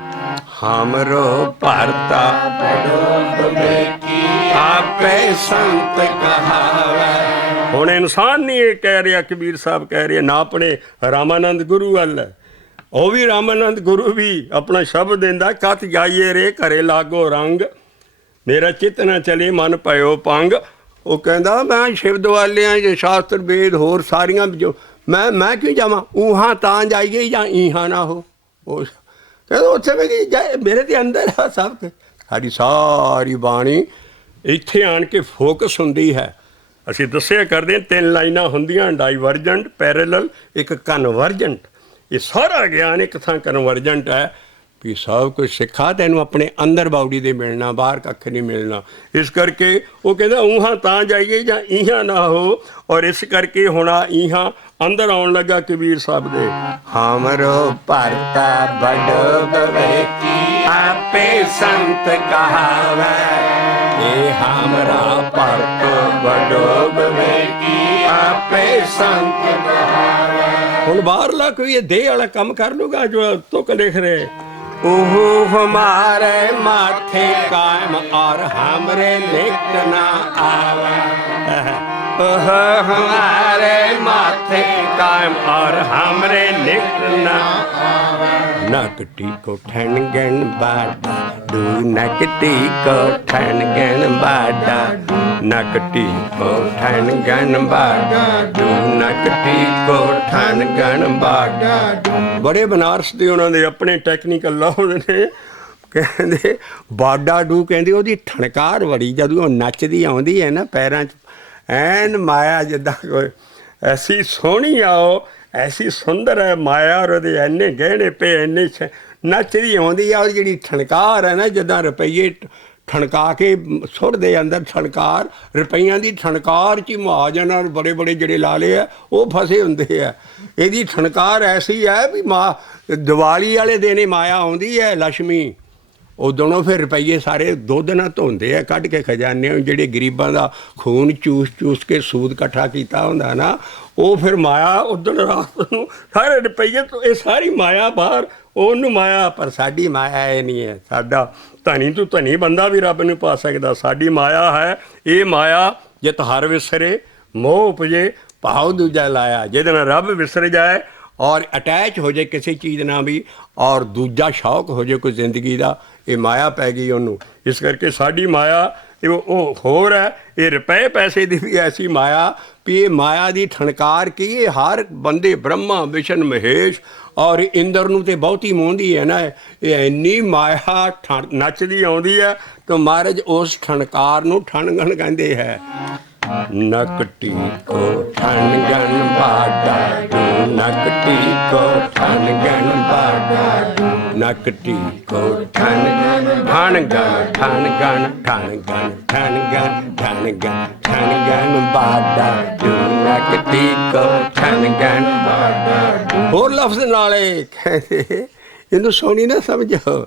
ਹਮਰੋ ਭਰਤਾ बड़ो विवेकी ਆਪੇ ਸੰਤ ਕਹਾਵੈ। ਹੁਣ ਇਨਸਾਨ ਨਹੀਂ ਇਹ ਕਹਿ ਰਿਹਾ, ਕਬੀਰ ਸਾਹਿਬ ਕਹਿ ਰਹੇ ਨਾ ਆਪਣੇ ਰਾਮਾਨੰਦ ਗੁਰੂ ਵੱਲ। ਉਹ ਵੀ ਰਾਮਾਨੰਦ ਗੁਰੂ ਵੀ ਆਪਣਾ ਸ਼ਬਦ ਦਿੰਦਾ, ਕਤ ਜਾਈਏ ਰੇ ਘਰੇ ਲਾਗੋ ਰੰਗ, ਮੇਰਾ ਚਿੱਤ ਨਾ ਚਲੇ ਮਨ ਪਇਓ ਪੰਗ। ਉਹ ਕਹਿੰਦਾ ਮੈਂ ਸ਼ਿਵ ਦੁਆਲਿਆਂ ਜੇ ਸ਼ਾਸਤਰ ਵੇਦ ਹੋਰ ਸਾਰੀਆਂ ਜੋ ਮੈਂ ਕਿਉਂ ਜਾਵਾਂ, ਊਹਾਂ ਤਾਂ ਜਾਈਏ ਜਾਂ ਈਹਾਂ ਨਾ ਹੋ। ਉਹ ਕਹਿੰਦਾ ਉੱਥੇ ਵੀ ਮੇਰੇ ਦੇ ਅੰਦਰ ਆ ਸਭ ਕੁਝ। ਸਾਡੀ ਸਾਰੀ ਬਾਣੀ ਇੱਥੇ ਆਣ ਕੇ ਫੋਕਸ ਹੁੰਦੀ ਹੈ। ਅਸੀਂ ਦੱਸਿਆ ਕਰਦੇ ਹਾਂ 3 ਲਾਈਨਾਂ ਹੁੰਦੀਆਂ, ਡਾਈਵਰਜੈਂਟ, ਪੈਰੇਲਲ, ਇੱਕ ਕਨਵਰਜੈਂਟ। ਇਹ ਸਾਰਾ ਗਿਆਨ ਇੱਕ ਥਾਂ ਕਨਵਰਜੈਂਟ ਹੈ ਵੀ ਸਭ ਕੁਝ ਸਿੱਖਾ ਤੈਨੂੰ ਆਪਣੇ ਅੰਦਰ ਬਾਉਡੀ ਦੇ ਮਿਲਣਾ, ਬਾਹਰ ਕੱਖ ਨਹੀਂ ਮਿਲਣਾ। ਇਸ ਕਰਕੇ ਉਹ ਕਹਿੰਦਾ ਊਹਾਂ ਤਾਂ ਜਾਈਏ ਜਾਂ ਈਹਾਂ ਨਾ ਹੋ। ਔਰ ਇਸ ਕਰਕੇ ਹੁਣ ਈਹਾਂ ਅੰਦਰ ਆਉਣ ਲੱਗਾ ਕਬੀਰ ਸਾਹਿਬ ਦੇ। ਹਮਰੋ ਭਰਤਾ ਬੜੋ ਵਿਵੇਕੀ ਆਪੇ ਸੰਤ ਕਹਾਵੈ, ਇਹ ਹਮਰਾ ਭਰਤ ਬੜੋ ਵਿਵੇਕੀ ਆਪੇ ਸੰਤ ਕਹਾਵੈ। ਹੁਣ ਬਾਹਰਲਾ ਕੋਈ ਇਹ ਦੇਹ ਵਾਲਾ ਕੰਮ ਕਰ ਲੂਗਾ ਜੋ ਤੁਕ ਲਿਖ ਰਹੇ। ਉਹ ਹਮਾਰੇ ਮਾਥੇ ਕਾਇਮ ਔਰ ਹਮਰੇ ਨਿਕ ਨਾ ਆਵੇ, ਉਹ ਹਮਾਰੇ ਮਾਥੇ ਕਾਇਮ ਔਰ ਹਮਰੇ ਨਿਕ ਨਾ ਆਵੇ। ਨਕਟੀ ਕੋ ਠਣ ਗਣ ਬਾਡਾ ਦੂ, ਨਕਟੀ ਕੋ ਠਣ ਗਣ ਬਾਡਾ, ਨਕਟੀ ਕੋ ਠਣ ਗਣ ਬਾਡਾ ਦੂ, ਨਕਟੀ ਕੋ ਠਣ ਗਣ ਬਾਡਾ। ਬੜੇ ਬਨਾਰਸ ਦੇ ਉਹਨਾਂ ਦੇ ਆਪਣੇ ਟੈਕਨੀਕਲ ਲਾਉਣ ਨੇ, ਕਹਿੰਦੇ ਬਾਡਾ ਡੂ, ਕਹਿੰਦੇ ਉਹਦੀ ਠਣਕਾਰ ਬੜੀ ਜਦੋਂ ਉਹ ਨੱਚਦੀ ਆਉਂਦੀ ਹੈ ਨਾ ਪੈਰਾਂ 'ਚ, ਐਨ ਮਾਇਆ ਜਿੱਦਾਂ ਕੋਈ ਐਸੀ ਸੋਹਣੀ ਆ, ਉਹ ਐਸੀ ਸੁੰਦਰ ਹੈ ਮਾਇਆ, ਔਰ ਉਹਦੇ ਇੰਨੇ ਗਹਿਣੇ ਪਏ, ਇੰਨੇ ਨੱਚਦੀ ਆਉਂਦੀ ਆ। ਉਹ ਜਿਹੜੀ ਠਣਕਾਰ ਹੈ ਨਾ, ਜਿੱਦਾਂ ਰੁਪਈਏ ਠਣਕਾ ਕੇ ਸੁੱਟਦੇ ਅੰਦਰ, ਠਣਕਾਰ ਰੁਪਈਆਂ ਦੀ ਠਣਕਾਰ 'ਚ ਹੀ ਮਹਾਜਨ ਔਰ ਬੜੇ ਬੜੇ ਜਿਹੜੇ ਲਾਲੇ ਆ ਉਹ ਫਸੇ ਹੁੰਦੇ ਆ। ਇਹਦੀ ਠਣਕਾਰ ਐਸੀ ਹੈ ਵੀ ਦੀਵਾਲੀ ਵਾਲੇ ਦਿਨ ਮਾਇਆ ਆਉਂਦੀ ਹੈ ਲక్ష్ਮੀ, ਉਦੋਂ ਫਿਰ ਰੁਪਈਏ ਸਾਰੇ ਦੁੱਧ ਨਾਲ ਧੋਂਦੇ ਆ, ਕੱਢ ਕੇ ਖਜ਼ਾਨੇ। ਜਿਹੜੇ ਗਰੀਬਾਂ ਦਾ ਖੂਨ ਚੂਸ ਚੂਸ ਕੇ ਸੂਦ ਇਕੱਠਾ ਕੀਤਾ ਹੁੰਦਾ ਨਾ, ਉਹ ਫਿਰ ਮਾਇਆ ਉਦੋਂ ਰਾਤ ਨੂੰ ਸਾਰੇ ਰੁਪਈਏ ਤੋਂ, ਇਹ ਸਾਰੀ ਮਾਇਆ ਬਾਹਰ, ਉਹਨੂੰ ਮਾਇਆ। ਪਰ ਸਾਡੀ ਮਾਇਆ ਇਹ ਨਹੀਂ ਹੈ। ਸਾਡਾ ਧਨੀ ਤੋਂ ਧਨੀ ਬੰਦਾ ਵੀ ਰੱਬ ਨੂੰ ਪਾ ਸਕਦਾ। ਸਾਡੀ ਮਾਇਆ ਹੈ ਇਹ ਮਾਇਆ ਜਿਤ ਹਰ ਵਿਸਰੇ, ਮੋਹ ਉਪਜੇ ਭਾਵ ਦੂਜਾ ਲਾਇਆ। ਜਿਹਦੇ ਨਾਲ ਰੱਬ ਵਿਸਰ ਜਾਏ ਔਰ ਅਟੈਚ ਹੋ ਜਾਏ ਕਿਸੇ ਚੀਜ਼ ਨਾਲ ਵੀ, ਔਰ ਦੂਜਾ ਸ਼ੌਕ ਹੋ ਜਾਏ ਕੋਈ ਜ਼ਿੰਦਗੀ ਦਾ, ਇਹ ਮਾਇਆ ਪੈ ਗਈ ਉਹਨੂੰ। ਇਸ ਕਰਕੇ ਸਾਡੀ ਮਾਇਆ ਉਹ ਹੋਰ ਹੈ। ਇਹ ਰੁਪਏ ਪੈਸੇ ਦੀ ਵੀ ਐਸੀ ਮਾਇਆ ਵੀ ਇਹ ਮਾਇਆ ਦੀ ਠਣਕਾਰ ਕੀ, ਇਹ ਹਰ ਬੰਦੇ ਬ੍ਰਹਮਾ ਵਿਸ਼ਨ ਮਹੇਸ਼ ਔਰ ਇੰਦਰ ਨੂੰ ਤੇ ਬਹੁਤੀ ਮੋਹਦੀ ਹੈ ਨਾ। ਇਹ ਇੰਨੀ ਮਾਇਆ ਨੱਚਦੀ ਆਉਂਦੀ ਹੈ ਕਿ ਮਹਾਰਾਜ ਉਸ ਠਣਕਾਰ ਨੂੰ ਠਣਗਣ ਕਹਿੰਦੇ ਹੈ। ਨਕਟੀ ਕੋ ਠਣਗਣ ਬਾਡਾ ਦੂ, ਨਕਟੀ ਕੋ ਠਣਗਣ ਬਾਡਾ ਦੂ, ਨਕਟੀ ਕੋ ਠਣਗਣ ਠਣਗਣ ਠਣਗਣ ਠਣਗਣ ਠਣਗਣ ਠਣਗਣ ਠਣਗਣ ਬਾਡਾ ਦੂ, ਨਕਟੀ ਕੋ ਠਣਗਣ ਬਾਡਾ ਦੂ। ਹੋਰ ਲਫ਼ਜ਼ ਨਾਲੇ ਕਹਿੰਦੇ ਇਹਨੂੰ ਸੋਹਣੀ ਨਾ ਸਮਝੋ,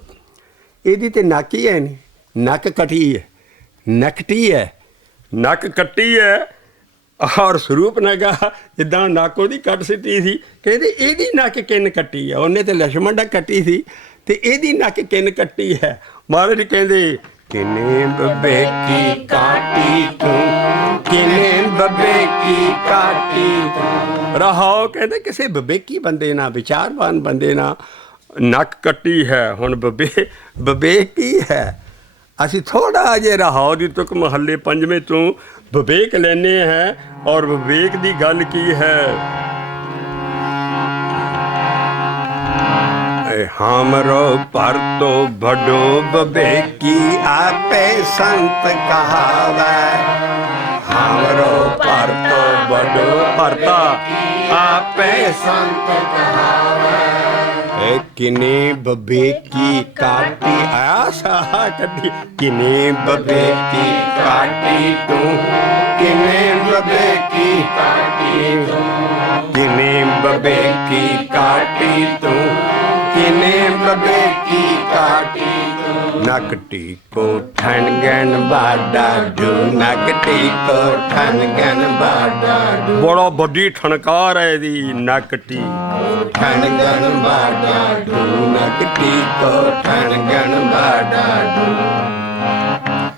ਇਹਦੀ ਤੇ ਨੱਕ ਹੀ ਹੈ ਨਹੀਂ, ਨੱਕ ਕਟੀ ਹੈ, ਨਕਟੀ ਹੈ, ਨੱਕ ਕੱਟੀ ਹੈ। ਔਰ ਸਰੂਪ ਨਗਾ ਜਿੱਦਾਂ ਨੱਕ ਉਹਦੀ ਕੱਟ ਸਿੱਟੀ ਸੀ, ਕਹਿੰਦੇ ਇਹਦੀ ਨੱਕ ਕਿੰਨ ਕੱਟੀ ਹੈ। ਉਹਨੇ ਤੇ ਲਛਮਣ ਦਾ ਕੱਟੀ ਸੀ ਤੇ ਇਹਦੀ ਨੱਕ ਕਿੰਨ ਕੱਟੀ ਹੈ। ਮਹਾਰਾਜ ਕਹਿੰਦੇ ਕਿਨੇ ਬੱਬੇ ਕੀ ਕਾਟੀ ਤੂੰ, ਕਿਨੇ ਬੱਬੇ ਕੀ ਕਾਟੀ ਤੂੰ। ਰਹਾਓ ਕਹਿੰਦੇ ਕਿਸੇ ਬਬੇਕੀ ਬੰਦੇ ਨਾਲ, ਵਿਚਾਰਵਾਨ ਬੰਦੇ ਨਾਲ ਨੱਕ ਕੱਟੀ ਹੈ। ਹੁਣ ਵਿਵੇਕ ਕੀ ਹੈ? ਅਸੀਂ ਥੋੜ੍ਹਾ ਜਿਹੇ ਰਹਾਓ ਦੀ ਤੁਕ ਮਹੱਲੇ 5ਵੇਂ ਤੋਂ ਵਿਵੇਕ ਲੈਂਦੇ ਹੈ। ਔਰ ਵਿਵੇਕ ਦੀ ਗੱਲ ਕੀ ਹੈ? ਹਮਰੋ ਭਰਤੋ ਬੜੋ ਵਿਵੇਕੀ ਆਪੇ ਸੰਤ ਕਹਾਵੈ, ਹਮਰੋ ਭਰਤੋ ਬੜੋ ਭਰਤਾ ਆਪੇ ਸੰਤ ਕਹਾਵੈ। ਕਿਨੇ ਵਿਵੇਕੀ ਕਾਟੀ ਆਇਆ ਸਾਹ ਕਦੀ, ਕਿਨੇ ਵਿਵੇਕੀ ਕਾਟੀ ਤੂੰ, ਕਿਨੇ ਵਿਵੇਕੀ ਕਾਟੀ ਤੂੰ, ਕਿਨੇ ਵਿਵੇਕੀ ਕਾਟੀ ਤੂੰ, ਕਿਨੇ ਵਿਵੇਕੀ ਕਾਟੀ ਤੂੰ। ਨਕ ਟੀਕੋ ਠਣ ਗਨ ਬਾਡਾ ਡੂ ਨਕ ਟੀਕੋ ਠਣ ਗਨ ਬਾਡਾ ਡੂ ਬੜਾ ਵੱਡੀ ਠਣਕਾਰ ਹੈ ਇਹਦੀ ਨਕ ਟੀਕੋ ਠਣ ਗਨ ਬਾਡਾ ਡੂ ਨਕ ਟੀਕੋ ਠਣ ਗਨ ਬਾਡਾ ਡੂ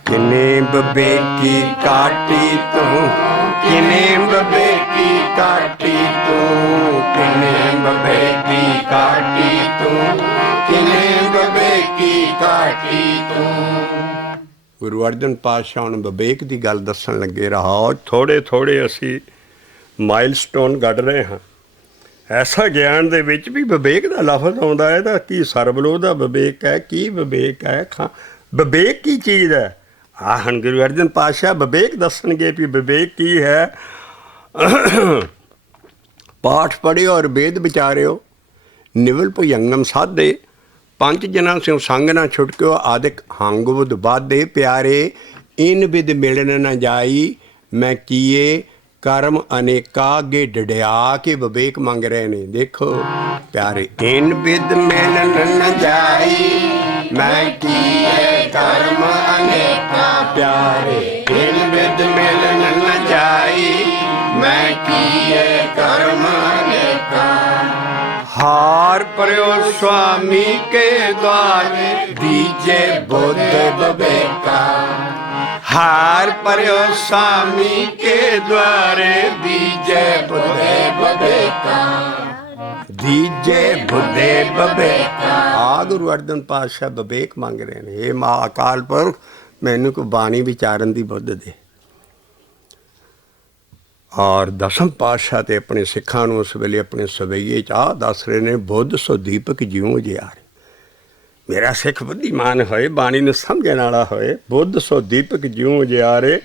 ਕਿਨੇ ਬਬੇਕੀ ਕਾਟੀ ਤੂੰ ਕਿਨੇ ਬਬੇਕੀ ਕਾਟੀ ਤੂੰ ਕਿਨੇ ਬਬੇਕੀ ਕਾਟੀ ਤੂੰ ਕਿਨੇ ਬਬੇਕੀ ਕਾਟੀ ਤੂੰ। ਗੁਰੂ ਅਰਜਨ ਪਾਤਸ਼ਾਹ ਹੁਣ ਵਿਵੇਕ ਦੀ ਗੱਲ ਦੱਸਣ ਲੱਗੇ। ਰਹਾ ਥੋੜ੍ਹੇ ਥੋੜ੍ਹੇ ਅਸੀਂ ਮਾਈਲਸਟੋਨ ਕੱਢ ਰਹੇ ਹਾਂ। ਐਸਾ ਗਿਆਨ ਦੇ ਵਿੱਚ ਵੀ ਵਿਵੇਕ ਦਾ ਲਫ਼ਜ਼ ਆਉਂਦਾ ਹੈ। ਇਹਦਾ ਕੀ ਸਰਬਲੋਹ ਦਾ ਵਿਵੇਕ ਹੈ, ਕੀ ਵਿਵੇਕ ਹੈ, ਵਿਵੇਕ ਕੀ ਚੀਜ਼ ਹੈ। ਹੁਣ ਗੁਰੂ ਅਰਜਨ ਪਾਤਸ਼ਾਹ ਵਿਵੇਕ ਦੱਸਣਗੇ ਵੀ ਵਿਵੇਕ ਕੀ ਹੈ। ਪਾਠ ਪੜ੍ਹਿਓ ਔਰ ਵੇਦ ਵਿਚਾਰਿਓ, ਨਿਵਲ ਭੁਜੰਗਮ ਸਾਧੇ, ਪੰਜ ਜਨਾਂ ਸਿਉ ਸੰਗ ਨਾ ਛੁਟਕਿਓ, ਆਦਿਕ ਹੰਗ ਬੁਧ ਬਾਧੇ, ਪਿਆਰੇ ਇਨ ਬਿਦ ਮਿਲਣ ਨਾ ਜਾਈ, ਮੈਂ ਕੀਏ ਕਰਮ ਅਨੇਕਾ। ਅੱਗੇ ਡੜਿਆ ਕੇ ਵਿਵੇਕ ਮੰਗ ਰਹੇ ਨੇ। ਦੇਖੋ ਪਿਆਰੇ ਇਨ ਬਿਦ ਮਿਲਣ ਨਾ ਜਾਈ, ਮੈਂ ਕੀਏ ਕਰਮ ਅਨੇਕਾ। ਪਿਆਰੇ ਇਨ ਬਿਦ ਮਿਲਣ ਨਾ ਜਾਈ, ਮੈਂ ਕੀਏ ਕਰਮ ਅਨੇਕਾ। ਹਾਰ ਪਰਿਓ ਸੁਆਮੀ ਕੇ ਦੁਆਰੇ, ਦੀਜੇ ਬੁੱਧ ਵਿਵੇਕਾ। ਹਾਰ ਪਰਿਓ ਸੁਆਮੀ ਕੇ ਦੁਆਰੇ, ਦੀਜੇ ਬੁੱਧੇ ਵਿਵੇਕਾ। ਦੀਜੇ ਬੁੱਧੇ ਵਿਵੇਕਾ। ਆ ਗੁਰੂ ਅਰਜਨ ਪਾਤਸ਼ਾਹ ਵਿਵੇਕ ਮੰਗ ਰਹੇ ਨੇ। ਇਹ ਮਾ ਅਕਾਲ ਪੁਰਖ ਮੈਨੂੰ ਕੋਈ ਬਾਣੀ ਵਿਚਾਰਨ ਦੀ ਬੁੱਧ ਦੇ। ਔਰ ਦਸਮ ਪਾਤਸ਼ਾਹ ਤੇ ਆਪਣੇ ਸਿੱਖਾਂ ਨੂੰ ਉਸ ਵੇਲੇ ਆਪਣੇ ਸਵਈਏ 'ਚ ਆਹ ਦੱਸ ਰਹੇ ਨੇ, ਬੁੱਧ ਸੋ ਦੀਪਕ ਜਿਉਂ ਜਿਆਰੇ। ਮੇਰਾ ਸਿੱਖ ਬੁੱਧੀਮਾਨ ਹੋਏ, ਬਾਣੀ ਨੂੰ ਸਮਝਣ ਵਾਲਾ ਹੋਏ। ਬੁੱਧ ਸੋ ਦੀਪਕ ਜਿਉਂ ਜਿਆਰੇ,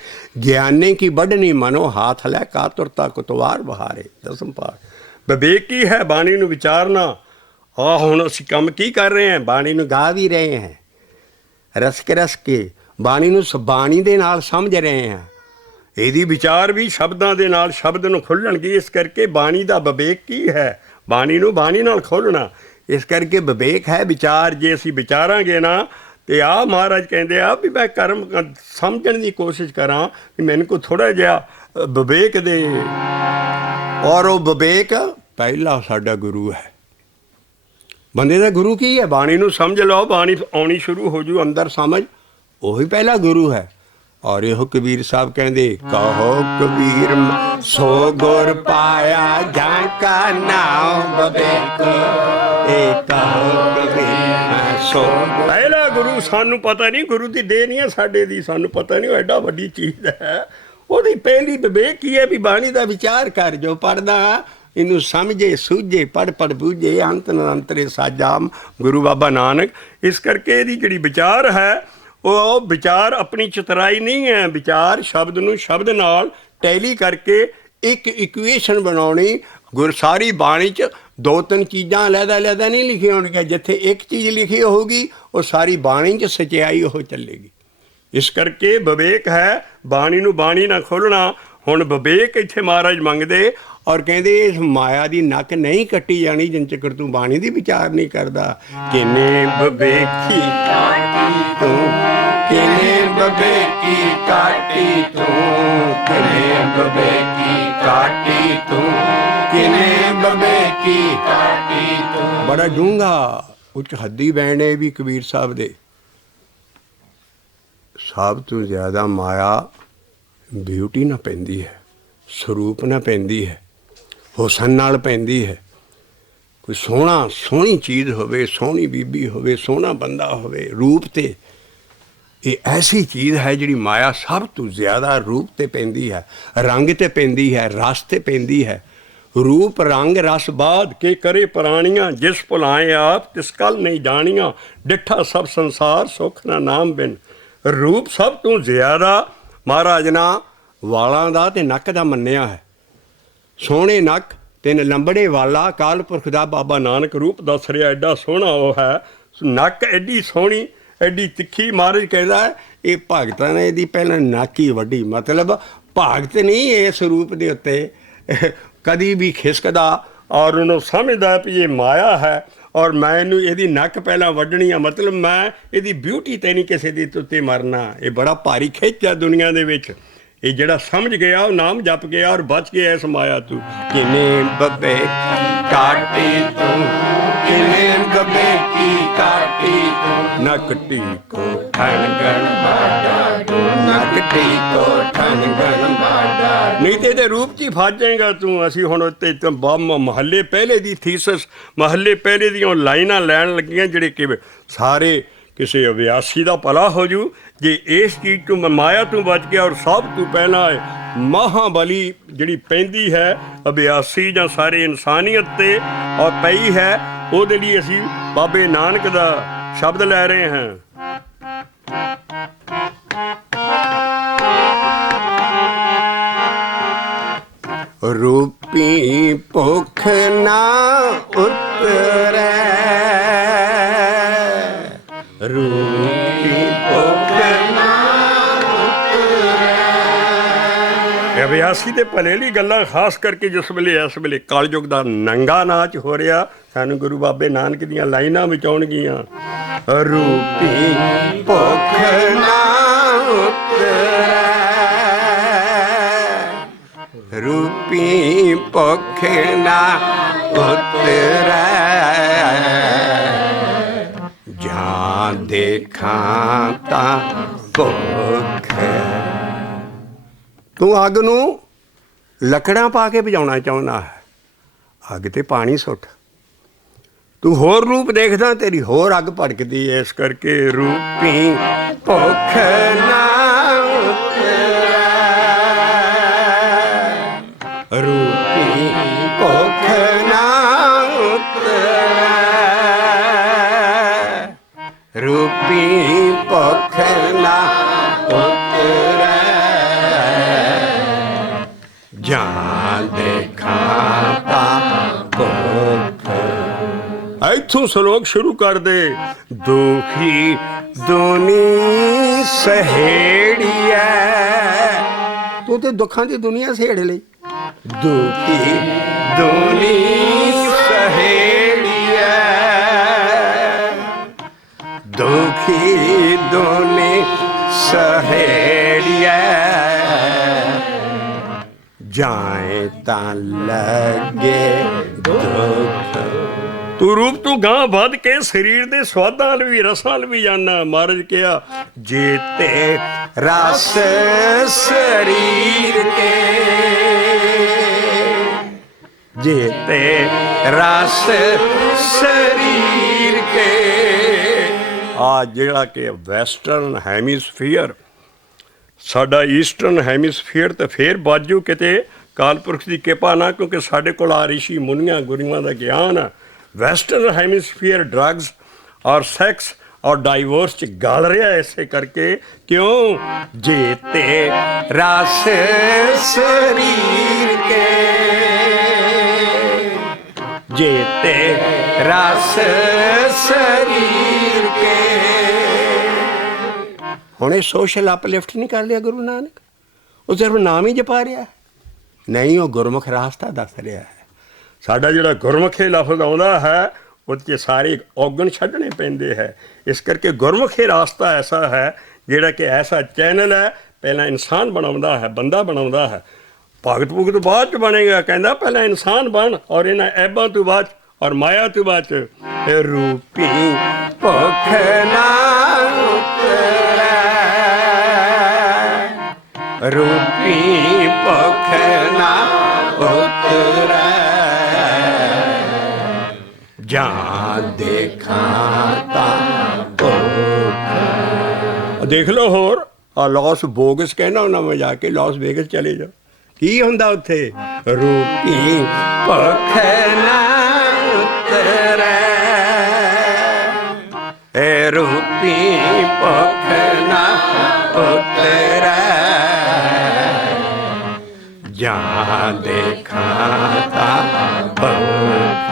ਗਿਆਨੇ ਕੀ ਵੱਢਣੀ ਮਨੋ, ਹਾਥ ਲੈ ਕਾਤੁਰਤਾ ਕੁਤਵਾਰ ਬਹਾਰੇ। ਦਸਮ ਪਾਤਸ਼ਾਹ ਵਿਵੇਕ ਕੀ ਹੈ? ਬਾਣੀ ਨੂੰ ਵਿਚਾਰਨਾ। ਹੁਣ ਅਸੀਂ ਕੰਮ ਕੀ ਕਰ ਰਹੇ ਹਾਂ? ਬਾਣੀ ਨੂੰ ਗਾ ਵੀ ਰਹੇ ਹਾਂ, ਰਸ ਕੇ ਬਾਣੀ ਨੂੰ ਬਾਣੀ ਦੇ ਨਾਲ ਸਮਝ ਰਹੇ ਹਾਂ। ਇਹਦੀ ਵਿਚਾਰ ਵੀ ਸ਼ਬਦਾਂ ਦੇ ਨਾਲ, ਸ਼ਬਦ ਨੂੰ ਖੋਲ੍ਹਣਗੇ। ਇਸ ਕਰਕੇ ਬਾਣੀ ਦਾ ਵਿਵੇਕ ਕੀ ਹੈ? ਬਾਣੀ ਨੂੰ ਬਾਣੀ ਨਾਲ ਖੋਲ੍ਹਣਾ। ਇਸ ਕਰਕੇ ਵਿਵੇਕ ਹੈ ਵਿਚਾਰ। ਜੇ ਅਸੀਂ ਵਿਚਾਰਾਂਗੇ ਨਾ, ਤੇ ਆਹ ਮਹਾਰਾਜ ਕਹਿੰਦੇ ਆ ਵੀ ਮੈਂ ਕਰਮ ਸਮਝਣ ਦੀ ਕੋਸ਼ਿਸ਼ ਕਰਾਂ ਕਿ ਮੈਨੂੰ ਕੋ ਥੋੜ੍ਹਾ ਜਿਹਾ ਵਿਵੇਕ ਦੇ। ਔਰ ਉਹ ਵਿਵੇਕ ਪਹਿਲਾ ਸਾਡਾ ਗੁਰੂ ਹੈ। ਬੰਦੇ ਦਾ ਗੁਰੂ ਕੀ ਹੈ? ਬਾਣੀ ਨੂੰ ਸਮਝ ਲਓ, ਬਾਣੀ ਆਉਣੀ ਸ਼ੁਰੂ ਹੋ ਜੂ ਅੰਦਰ ਸਮਝ, ਉਹੀ ਪਹਿਲਾ ਗੁਰੂ ਹੈ। ਔਰ ਇਹੋ ਕਬੀਰ ਸਾਹਿਬ ਕਹਿੰਦੇ, ਕਹੋ ਕਬੀਰ ਸੋ ਗੁਰ ਪਾਇਆ, ਜਾਂ ਕਾ ਨਾਮ ਵਿਵੇਕ। ਇਹ ਕਹੋ ਕਬੀਰ ਸੋ ਪਹਿਲਾ ਗੁਰੂ। ਸਾਨੂੰ ਪਤਾ ਨਹੀਂ, ਗੁਰੂ ਦੀ ਦੇਹ ਨਹੀਂ ਹੈ ਸਾਡੇ ਦੀ, ਸਾਨੂੰ ਪਤਾ ਨਹੀਂ ਉਹ ਐਡਾ ਵੱਡੀ ਚੀਜ਼ ਹੈ। ਉਹਦੀ ਪਹਿਲੀ ਵਿਵੇਕ ਕੀ ਹੈ? ਵੀ ਬਾਣੀ ਦਾ ਵਿਚਾਰ ਕਰ, ਜੋ ਪੜ੍ਹਦਾ ਇਹਨੂੰ ਸਮਝੇ ਸੂਝੇ, ਪੜ੍ਹ ਬੂਝੇ, ਅੰਤ ਨਿਰੰਤਰੇ ਸਾਜਾ ਗੁਰੂ ਬਾਬਾ ਨਾਨਕ। ਇਸ ਕਰਕੇ ਇਹਦੀ ਜਿਹੜੀ ਵਿਚਾਰ ਹੈ, ਉਹ ਵਿਚਾਰ ਆਪਣੀ ਚਤੁਰਾਈ ਨਹੀਂ ਹੈ। ਵਿਚਾਰ ਸ਼ਬਦ ਨੂੰ ਸ਼ਬਦ ਨਾਲ ਟੈਲੀ ਕਰਕੇ ਇੱਕ ਇਕੁਏਸ਼ਨ ਬਣਾਉਣੀ। ਸਾਰੀ ਬਾਣੀ 'ਚ ਦੋ ਤਿੰਨ ਚੀਜ਼ਾਂ ਅਲੱਗ-ਅਲੱਗ ਨਹੀਂ ਲਿਖੀਆਂ ਹੋਣਗੀਆਂ। ਜਿੱਥੇ ਇੱਕ ਚੀਜ਼ ਲਿਖੀ ਹੋਊਗੀ, ਉਹ ਸਾਰੀ ਬਾਣੀ 'ਚ ਸਚਾਈ ਉਹ ਚੱਲੇਗੀ। ਇਸ ਕਰਕੇ ਵਿਵੇਕ ਹੈ ਬਾਣੀ ਨੂੰ ਬਾਣੀ ਨਾਲ ਖੋਲ੍ਹਣਾ। ਹੁਣ ਵਿਵੇਕ ਇੱਥੇ ਮਹਾਰਾਜ ਮੰਗਦੇ ਔਰ ਕਹਿੰਦੇ ਇਸ ਮਾਇਆ ਦੀ ਨੱਕ ਨਹੀਂ ਕੱਟੀ ਜਾਣੀ ਜਿੰਨ ਚਿਰ ਤੂੰ ਬਾਣੀ ਦੀ ਵਿਚਾਰ ਨਹੀਂ ਕਰਦਾ। ਕਿਨੇ ਵਿਵੇਕੀ ਕਾਟੀ ਤੂੰ, ਕਿਨੇ ਵਿਵੇਕੀ ਕਾਟੀ ਤੂੰ, ਕਿਨੇ ਵਿਵੇਕੀ ਕਾਟੀ ਤੂੰ, ਕਿਨੇ ਵਿਵੇਕੀ ਕਾਟੀ ਤੂੰ। ਬੜਾ ਡੂੰਘਾ ਉੱਚ ਹੱਦੀ ਬੈਣੇ ਵੀ ਕਬੀਰ ਸਾਹਿਬ ਦੇ। ਸਭ ਤੋਂ ਜ਼ਿਆਦਾ ਮਾਇਆ ਬਿਊਟੀ ਨਾਲ ਪੈਂਦੀ ਹੈ, ਸਰੂਪ ਨਾਲ ਪੈਂਦੀ ਹੈ, ਹੁਸਨ ਨਾਲ ਪੈਂਦੀ ਹੈ। ਕੋਈ ਸੋਹਣੀ ਚੀਜ਼ ਹੋਵੇ, ਸੋਹਣੀ ਬੀਬੀ ਹੋਵੇ, ਸੋਹਣਾ ਬੰਦਾ ਹੋਵੇ, ਰੂਪ 'ਤੇ ਇਹ ਐਸੀ ਚੀਜ਼ ਹੈ ਜਿਹੜੀ ਮਾਇਆ ਸਭ ਤੋਂ ਜ਼ਿਆਦਾ ਰੂਪ 'ਤੇ ਪੈਂਦੀ ਹੈ, ਰੰਗ 'ਤੇ ਪੈਂਦੀ ਹੈ, ਰਸ 'ਤੇ ਪੈਂਦੀ ਹੈ। ਰੂਪ ਰੰਗ ਰਸ ਬਾਧ ਕੇ ਕਰੇ ਪ੍ਰਾਣੀਆਂ, ਜਿਸ ਭੁਲਾਏ ਆਪ ਤਿਸ ਕੱਲ ਨਹੀਂ ਜਾਣੀਆਂ। ਡਿੱਠਾ ਸਭ ਸੰਸਾਰ ਸੁੱਖ ਨਾ ਨਾਮ ਬਿਨ। ਰੂਪ ਸਭ ਤੋਂ ਜ਼ਿਆਦਾ ਮਹਾਰਾਜ ਨਾ ਵਾਲਾਂ ਦਾ ਅਤੇ ਨੱਕ ਦਾ ਮੰਨਿਆ ਹੈ। ਸੋਹਣੇ ਨੱਕ ਤੇ ਲੰਬੜੇ ਵਾਲਾ ਅਕਾਲ ਪੁਰਖ ਦਾ ਬਾਬਾ ਨਾਨਕ ਰੂਪ ਦੱਸ ਰਿਹਾ। ਐਡਾ ਸੋਹਣਾ ਉਹ ਹੈ, ਨੱਕ ਐਡੀ ਸੋਹਣੀ, ਐਡੀ ਤਿੱਖੀ। ਮਹਾਰਾਜ ਕਹਿੰਦਾ ਇਹ ਭਗਤਾਂ ਨੇ ਇਹਦੀ ਪਹਿਲਾਂ ਨੱਕ ਹੀ ਵੱਡੀ। ਮਤਲਬ ਭਗਤ ਨਹੀਂ ਇਸ ਰੂਪ ਦੇ ਉੱਤੇ ਕਦੀ ਵੀ ਖਿਸਕਦਾ ਔਰ ਉਹਨੂੰ ਸਮਝਦਾ ਵੀ ਇਹ ਮਾਇਆ ਹੈ ਔਰ ਮੈਂ ਇਹਨੂੰ ਇਹਦੀ ਨੱਕ ਪਹਿਲਾਂ ਵੱਢਣੀ ਆ, ਮਤਲਬ ਮੈਂ ਇਹਦੀ ਬਿਊਟੀ ਤੇ ਨਹੀਂ ਕਿਸੇ ਦੀ ਉੱਤੇ ਮਰਨਾ। ਇਹ ਬੜਾ ਭਾਰੀ ਖਿੱਚ ਆ ਦੁਨੀਆ ਦੇ ਵਿੱਚ। ਇਹ ਜਿਹੜਾ ਸਮਝ ਗਿਆ ਉਹ ਨਾਮ ਜਪ ਗਿਆ ਔਰ ਬਚ ਗਿਆ ਇਸ ਮਾਇਆ ਤੂੰ। ਕਿਨੇ ਬੱਬੇ ਕਾਟੀ ਤੂੰ, ਕਿਨੇ ਬੱਬੇ ਕੀ ਕਾਟੀ ਤੂੰ, ਨਕਟੀ ਕੋ ਠਣਗਣ ਬਾਡਾ ਤੂੰ, ਨਕਟੀ ਕੋ ਠਣਗਣ ਬਾਡਾ। ਨਹੀਂ ਤੇ ਇਹਦੇ ਰੂਪ 'ਚ ਹੀ ਫਸ ਜਾਏਗਾ ਤੂੰ। ਅਸੀਂ ਹੁਣ ਉੱਤੇ ਮਹੱਲੇ ਪਹਿਲੇ ਦੀ ਥੀਸਸ, ਮਹੱਲੇ ਪਹਿਲੇ ਦੀਆਂ ਲਾਈਨਾਂ ਲੈਣ ਲੱਗੀਆਂ ਜਿਹੜੇ ਕਿ ਸਾਰੇ ਕਿਸੇ ਅਭਿਆਸੀ ਦਾ ਭਲਾ ਹੋ ਜੂ ਜੇ ਇਸ ਚੀਜ਼ ਤੋਂ ਮਾਇਆ ਤੋਂ ਬਚ ਗਿਆ। ਔਰ ਸਭ ਤੋਂ ਪਹਿਲਾਂ ਮਹਾਬਲੀ ਜਿਹੜੀ ਪੈਂਦੀ ਹੈ ਅਭਿਆਸੀ ਜਾਂ ਸਾਰੇ ਇਨਸਾਨੀਅਤ 'ਤੇ ਔਰ ਪਈ ਹੈ, ਉਹਦੇ ਲਈ ਅਸੀਂ ਬਾਬੇ ਨਾਨਕ ਦਾ ਸ਼ਬਦ ਲੈ ਰਹੇ ਹਾਂ। ਰੂਪੀ ਭੁੱਖ ਨਾ ਉਤਰੈ, ਰੂਪੀ ਭੁੱਖ ਨਾ ਉਤਰੈ। ਅਭਿਆਸੀ ਦੇ ਭਲੇ ਲਈ ਗੱਲਾਂ ਖਾਸ ਕਰਕੇ ਜਿਸ ਵੇਲੇ ਇਸ ਵੇਲੇ ਕਲਯੁਗ ਦਾ ਨੰਗਾ ਨਾਚ ਹੋ ਰਿਹਾ, ਸਾਨੂੰ ਗੁਰੂ ਬਾਬੇ ਨਾਨਕ ਦੀਆਂ ਲਾਈਨਾਂ ਵਿੱਚ ਆਉਣਗੀਆਂ। ਰੂਪੀ ਭੁੱਖ ਨਾ ਉਤਰੈ, ਰੂਪੀ ਭੁੱਖ ਨਾ ਉਤਰੈ, ਜਾਂ ਦੇਖਾਂ ਤਾਂ ਭੁੱਖ। ਤੂੰ ਅੱਗ ਨੂੰ ਲੱਕੜਾਂ ਪਾ ਕੇ ਬੁਝਾਉਣਾ ਚਾਹੁੰਦਾ ਹੈ, ਅੱਗ ਤੇ ਪਾਣੀ ਸੁੱਟ। ਤੂੰ ਹੋਰ ਰੂਪ ਦੇਖਦਾ, ਤੇਰੀ ਹੋਰ ਅੱਗ ਭੜਕਦੀ ਹੈ। ਇਸ ਕਰਕੇ ਰੂਪੀ ਭੁੱਖ ਨਾ ਉਤਰੈ, ਰੂਪੀ ਭੁੱਖ ਨਾ ਉਤਰੈ, ਰੂਪੀ ਭੁੱਖ ਨਾ ਉਤਰੈ, ਜਾਂ ਦੇਖਾਂ ਤਾਂ ਭੁੱਖ। ਇੱਥੋਂ ਸ਼ਲੋਕ ਸ਼ੁਰੂ ਕਰ ਦੇ। ਦੁਖੀ ਦੁਨੀ ਸਹੇੜੀਐ, ਤੂੰ ਤੇ ਦੁੱਖਾਂ ਦੀ ਦੁਨੀਆ ਸਹੇੜ ਲਈ। ਦੁਖੀ ਦੁਨੀ ਸਹੇੜੀਐ, ਦੁਖੀ ਦੁਨੀ ਸਹੇੜੀਐ, ਜਾਏ ਤਾਂ ਲੱਗੇ ਦੁੱਖ। ਤੂੰ ਰੂਪ ਤੂੰ ਗਾਂ ਵੱਧ ਕੇ ਸਰੀਰ ਦੇ ਸਵਾਦਾਂ ਵੱਲ ਵੀ ਰਸਾਂ ਵੱਲ ਵੀ ਜਾਣਾ। ਮਹਾਰਾਜ ਕਿਹਾ ਜੇ ਤੇ ਰਸ ਸਰੀਰ ਕੇ, ਜੇ ਤੇ ਰਸ ਸਰੀਰ ਕੇ। ਆ ਜਿਹੜਾ ਕਿ ਵੈਸਟਰਨ ਹੈਮੀਸਫੀਅਰ, ਸਾਡਾ ਈਸਟਰਨ ਹੈਮੀਸਫੀਅਰ ਤੇ ਫੇਰ ਬਾਜੂ ਕਿਤੇ ਕਾਲਪੁਰਖ ਦੀ ਕਿਰਪਾ ਨਾ, ਕਿਉਂਕਿ ਸਾਡੇ ਕੋਲ ਆ ਰਿਸ਼ੀ ਮੁਨੀਆਂ ਗੁਰੂਆਂ ਦਾ ਗਿਆਨ ਆ। ਵੈਸਟਰਨ ਹੈਮੀਸਫੀਅਰ ਡਰੱਗਸ ਔਰ ਸੈਕਸ ਔਰ ਡਾਈਵੋਰਸ 'ਚ ਗਲ ਰਿਹਾ ਇਸੇ ਕਰਕੇ। ਕਿਉਂ? ਜੇ ਤੇ ਰਸ ਸਰੀਰ ਕੇ, ਜੇ ਤੇ ਰਸ ਸਰੀਰ ਕੇ। ਹੁਣ ਇਹ ਸੋਸ਼ਲ ਅਪਲਿਫਟ ਨਹੀਂ ਕਰ ਲਿਆ ਗੁਰੂ ਨਾਨਕ, ਉਹ ਸਿਰਫ ਨਾਮ ਹੀ ਜਪਾ ਰਿਹਾ ਨਹੀਂ, ਉਹ ਗੁਰਮੁਖ ਰਾਸਤਾ ਦੱਸ ਰਿਹਾ ਹੈ। ਸਾਡਾ ਜਿਹੜਾ ਗੁਰਮੁਖੀ ਲਫ਼ਜ਼ ਆਉਂਦਾ ਹੈ ਉਹਦੇ 'ਚ ਸਾਰੇ ਔਗਣ ਛੱਡਣੇ ਪੈਂਦੇ ਹੈ। ਇਸ ਕਰਕੇ ਗੁਰਮੁਖੀ ਰਾਸਤਾ ਐਸਾ ਹੈ ਜਿਹੜਾ ਕਿ ਐਸਾ ਚੈਨਲ ਹੈ, ਪਹਿਲਾਂ ਇਨਸਾਨ ਬਣਾਉਂਦਾ ਹੈ, ਬੰਦਾ ਬਣਾਉਂਦਾ ਹੈ। ਭਗਤ ਭੁਗਤ ਬਾਅਦ 'ਚ ਬਣੇਗਾ, ਕਹਿੰਦਾ ਪਹਿਲਾਂ ਇਨਸਾਨ ਬਣ ਔਰ ਇਹਨਾਂ ਐਬਾਂ ਤੋਂ ਬਾਅਦ ਔਰ ਮਾਇਆ ਤੋਂ ਬਾਅਦ 'ਚ। ਰੂਪੀ ਭੁੱਖ ਨਾ ਉਤਰੈ, ਰੂਪੀ ਭੁੱਖ ਨਾ ਉਤਰੈ, ਜਾਂ ਦੇਖਾਂ ਤਾਂ ਭੁੱਖ। ਦੇਖ ਲਓ ਹੋਰ ਆ ਲਾਸ ਵੇਗਸ ਕਹਿਣਾ ਉਹਨਾਂ ਮੈਂ ਜਾ ਕੇ ਲਾਸ ਵੇਗਸ ਚਲੇ ਜਾ, ਕੀ ਹੁੰਦਾ ਉੱਥੇ? ਰੂਪੀ ਭੁੱਖ ਨਾ ਉਤਰੈ, ਏ ਰੂਪੀ ਭੁੱਖ ਨਾ ਉਤਰੈ, ਜਾਂ ਦੇਖਾਂ ਤਾਂ ਭੁੱਖ।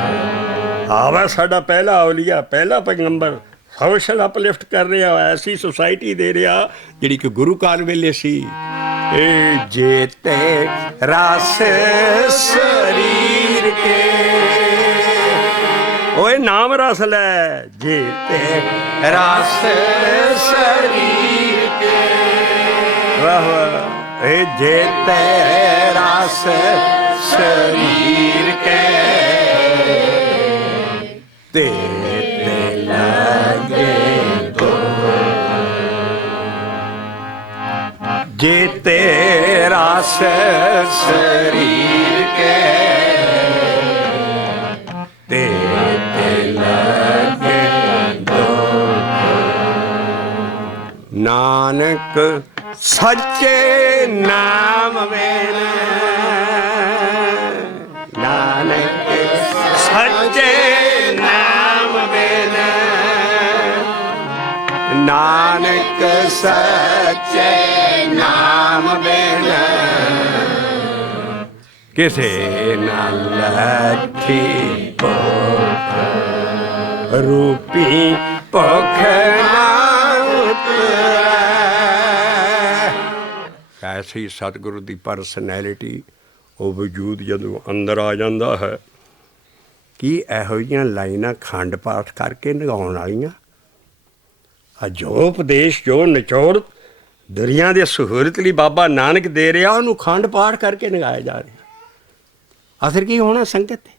ਆਵਾ ਸਾਡਾ ਪਹਿਲਾ ਔਲੀਆ, ਪਹਿਲਾ ਪੈਗੰਬਰ ਸੋਸ਼ਲ ਅਪਲਿਫਟ ਕਰ ਰਿਹਾ, ਐਸੀ ਸੁਸਾਇਟੀ ਦੇ ਰਿਹਾ ਜਿਹੜੀ ਕਿ ਗੁਰੂ ਕਾਲ ਵੇਲੇ ਸੀ। ਇਹ ਜੇ ਤੇ ਰਸ ਸਰੀਰ ਕੇ, ਓਏ ਨਾਮ ਰਸ ਲੈ ਜੇ ਤੇ ਰਸ ਸਰੀਰ ਕੇ ਵਾਹ ਵਾਹ ਏ ਜੇ ਤੇ ਰਸ ਸਰੀਰ ਕੇ ਤੇ ਲਗੇ ਜੇ ਤੇ ਰਸ ਸਰੀਰ ਕੇ ਤੇ ਲਗੇ ਨਾਨਕ ਸੱਚੇ ਨਾਮ ਵੇਨ ਨਾਨਕ ਸੱਚੇ ਨਾਮ ਵੇਨ ਨਾਨਕ ਸੱਚੇ ਨਾਮ ਵੇਨ ਕਿਸੇ ਨਾਲ ਲੱਥੀ ਭੁੱਖ ਰੂਪੀ ਭੁੱਖ ਨਾ ਉਤਰੈ। ਐਸੀ ਸਤਿਗੁਰੂ ਦੀ ਪਰਸਨੈਲਿਟੀ ਉਹ ਵਜੂਦ ਜਦੋਂ ਅੰਦਰ ਆ ਜਾਂਦਾ ਹੈ ਕਿ ਇਹੋ ਜਿਹੀਆਂ ਲਾਈਨਾਂ ਖੰਡ ਪਾਠ ਕਰਕੇ ਨਿਗਾਉਣ ਵਾਲੀਆਂ ਆ ਜੋ ਉਪਦੇਸ਼ ਜੋ ਨਿਚੋੜ ਦੁਨੀਆਂ ਦੇ ਸਹੂਲਤ ਲਈ ਬਾਬਾ ਨਾਨਕ ਦੇ ਰਿਹਾ ਉਹਨੂੰ ਖੰਡ ਪਾਠ ਕਰਕੇ ਨਿਗਾਇਆ ਜਾ ਰਿਹਾ। ਅਸਰ ਕੀ ਹੋਣਾ ਸੰਗਤ ਤੇ?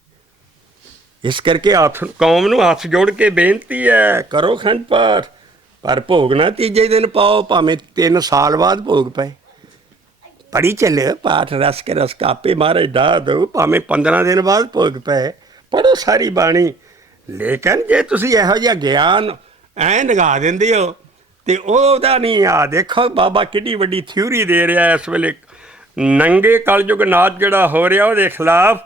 ਇਸ ਕਰਕੇ ਹੱਥ ਕੌਮ ਨੂੰ ਹੱਥ ਜੋੜ ਕੇ ਬੇਨਤੀ ਹੈ ਕਰੋ ਖੰਡ ਪਾਠ ਪਰ ਭੋਗ ਨਾ ਤੀਜੇ ਦਿਨ ਪਾਓ ਭਾਵੇਂ 3 ਸਾਲ ਬਾਅਦ ਭੋਗ ਪਏ। ਪੜੀ ਚੱਲ ਪਾਠ ਰਸ ਕੇ ਰਸ ਕਾਪੇ ਮਹਾਰਾਜ ਡਾ ਦੋ ਭਾਵੇਂ 15 ਦਿਨ ਬਾਅਦ ਭੋਗ ਪਏ ਪੜ੍ਹੋ ਸਾਰੀ ਬਾਣੀ। ਲੇਕਿਨ ਜੇ ਤੁਸੀਂ ਇਹੋ ਜਿਹਾ ਗਿਆਨ ਐਂ ਨਿਗਾ ਦਿੰਦੇ ਹੋ ਤੇ ਉਹਦਾ ਨਹੀਂ ਆ। ਦੇਖੋ ਬਾਬਾ ਕਿੰਨੀ ਵੱਡੀ ਥਿਊਰੀ ਦੇ ਰਿਹਾ ਇਸ ਵੇਲੇ ਨੰਗੇ ਕਲਯੁਗ ਨਾਚ ਜਿਹੜਾ ਹੋ ਰਿਹਾ ਉਹਦੇ ਖਿਲਾਫ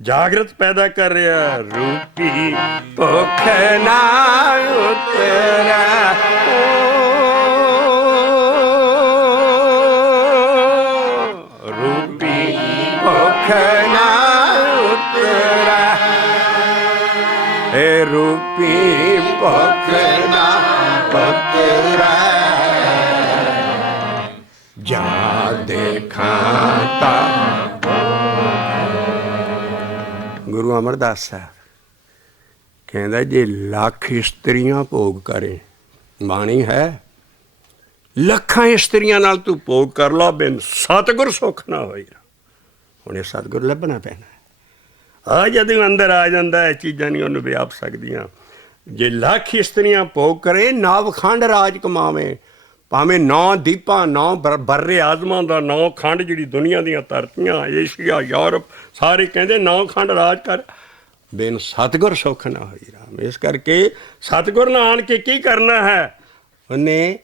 ਜਾਗਰਤ ਪੈਦਾ ਕਰ ਰਿਹਾ। ਰੂਪੀ ਭੁੱਖ ਨਾ ਉਤਰੈ ਰੂਪੀ ਭੁੱਖ ਨਾ ਉਤਰੈ ਏ ਰੂਪੀ ਭੁੱਖ ਨਾ ਉਤਰੈ ਜਾ ਦੇਖਾਂ ਤਾਂ ਗੁਰੂ ਅਮਰਦਾਸ ਸਾਹਿਬ ਕਹਿੰਦਾ ਜੇ ਲੱਖ ਇਸਤਰੀਆਂ ਭੋਗ ਕਰੇ ਬਾਣੀ ਹੈ ਲੱਖਾਂ ਇਸਤਰੀਆਂ ਨਾਲ ਤੂੰ ਭੋਗ ਕਰ ਲਾ ਬਿਨ ਸਤਿਗੁਰ ਸੁੱਖ ਨਾ ਹੋਈ। ਹੁਣ ਇਹ ਸਤਿਗੁਰ ਲੱਭਣਾ ਪੈਣਾ। ਆ ਜਦੋਂ ਅੰਦਰ ਆ ਜਾਂਦਾ ਇਹ ਚੀਜ਼ਾਂ ਨਹੀਂ ਉਹਨੂੰ ਵਿਆਪ ਸਕਦੀਆਂ। ਜੇ ਲੱਖ ਇਸਤਰੀਆਂ ਭੋਗ ਕਰੇ ਨਵਖੰਡ ਰਾਜ ਕਮਾਵੇ ਭਾਵੇਂ 9 ਦੀਪਾਂ 9 ਬਰਰੇ ਆਜ਼ਮਾਂ ਦਾ 9 ਖੰਡ ਜਿਹੜੀ ਦੁਨੀਆ ਦੀਆਂ ਧਰਤੀਆਂ ਏਸ਼ੀਆ ਯੂਰਪ ਸਾਰੇ ਕਹਿੰਦੇ 9 ਖੰਡ ਰਾਜ ਕਰ ਬਿਨ ਸਤਿਗੁਰ ਸੁੱਖ ਨਾ ਹੋਈ ਰਾਮ। ਇਸ ਕਰਕੇ ਸਤਿਗੁਰ ਨਾਲ ਆਣ ਕੇ ਕੀ ਕਰਨਾ ਹੈ ਉਹਨੇ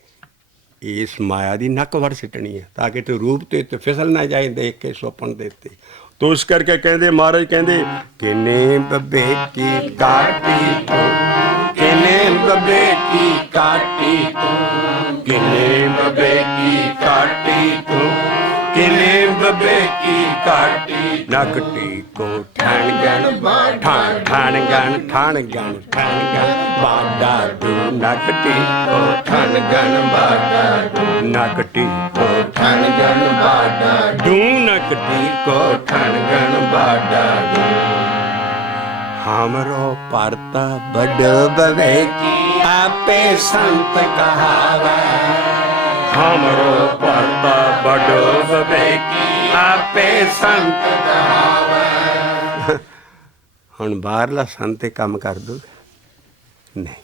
ਇਸ ਮਾਇਆ ਦੀ ਨੱਕ ਵੜ ਸਿੱਟਣੀ ਹੈ ਤਾਂ ਕਿ ਤੂੰ ਰੂਪ ਤੇ ਫਿਸਲ ਨਾ ਜਾਏ ਦੇਖ ਕੇ ਸੁਪਨ ਦੇ ਉੱਤੇ। ਤੋ ਇਸ ਕਰਕੇ ਕਹਿੰਦੇ ਮਹਾਰਾਜ ਕਹਿੰਦੇ ਕਿਨੇ ਬੱਬੇ ਕੀ ਕਾਟੀ ਤੂੰ ਕਿਨੇ ਬੱਬੇ ਕੀ ਕਾਟੀ ਤੂੰ ਕਿਨੇ ਬੱਬੇ ਕੀ ਕਾਟੀ ਤੂੰ ਕਿਨੇ ਬੱਬੇ ਕੀ ਕਾਟੀ ਨਕਟੀ ਕੋ ਠਣ ਗਣ ਠਣ ਠਣ ਗਣ ਠਣ ਗਣ ਠਣ ਗਣ ਬਾਡਾ ਤੂੰ ਨਕਟੀ ਕੋ ਠਣ ਗਣ ਬਾਡਾ ਤੂੰ ਨਕਟੀ ਕੋ ਠਣ ਗਣ ਬਾਡਾ ਤੂੰ ਨਕਟੀ ਕੋ ਠਣ ਗਣ ਬਾਡਾ हमरो परता बड़ बवे आपे संत कहावे हमरो परता बड़ बवे आपे संत कहावे। हुण बाहरला संत काम कर दो नहीं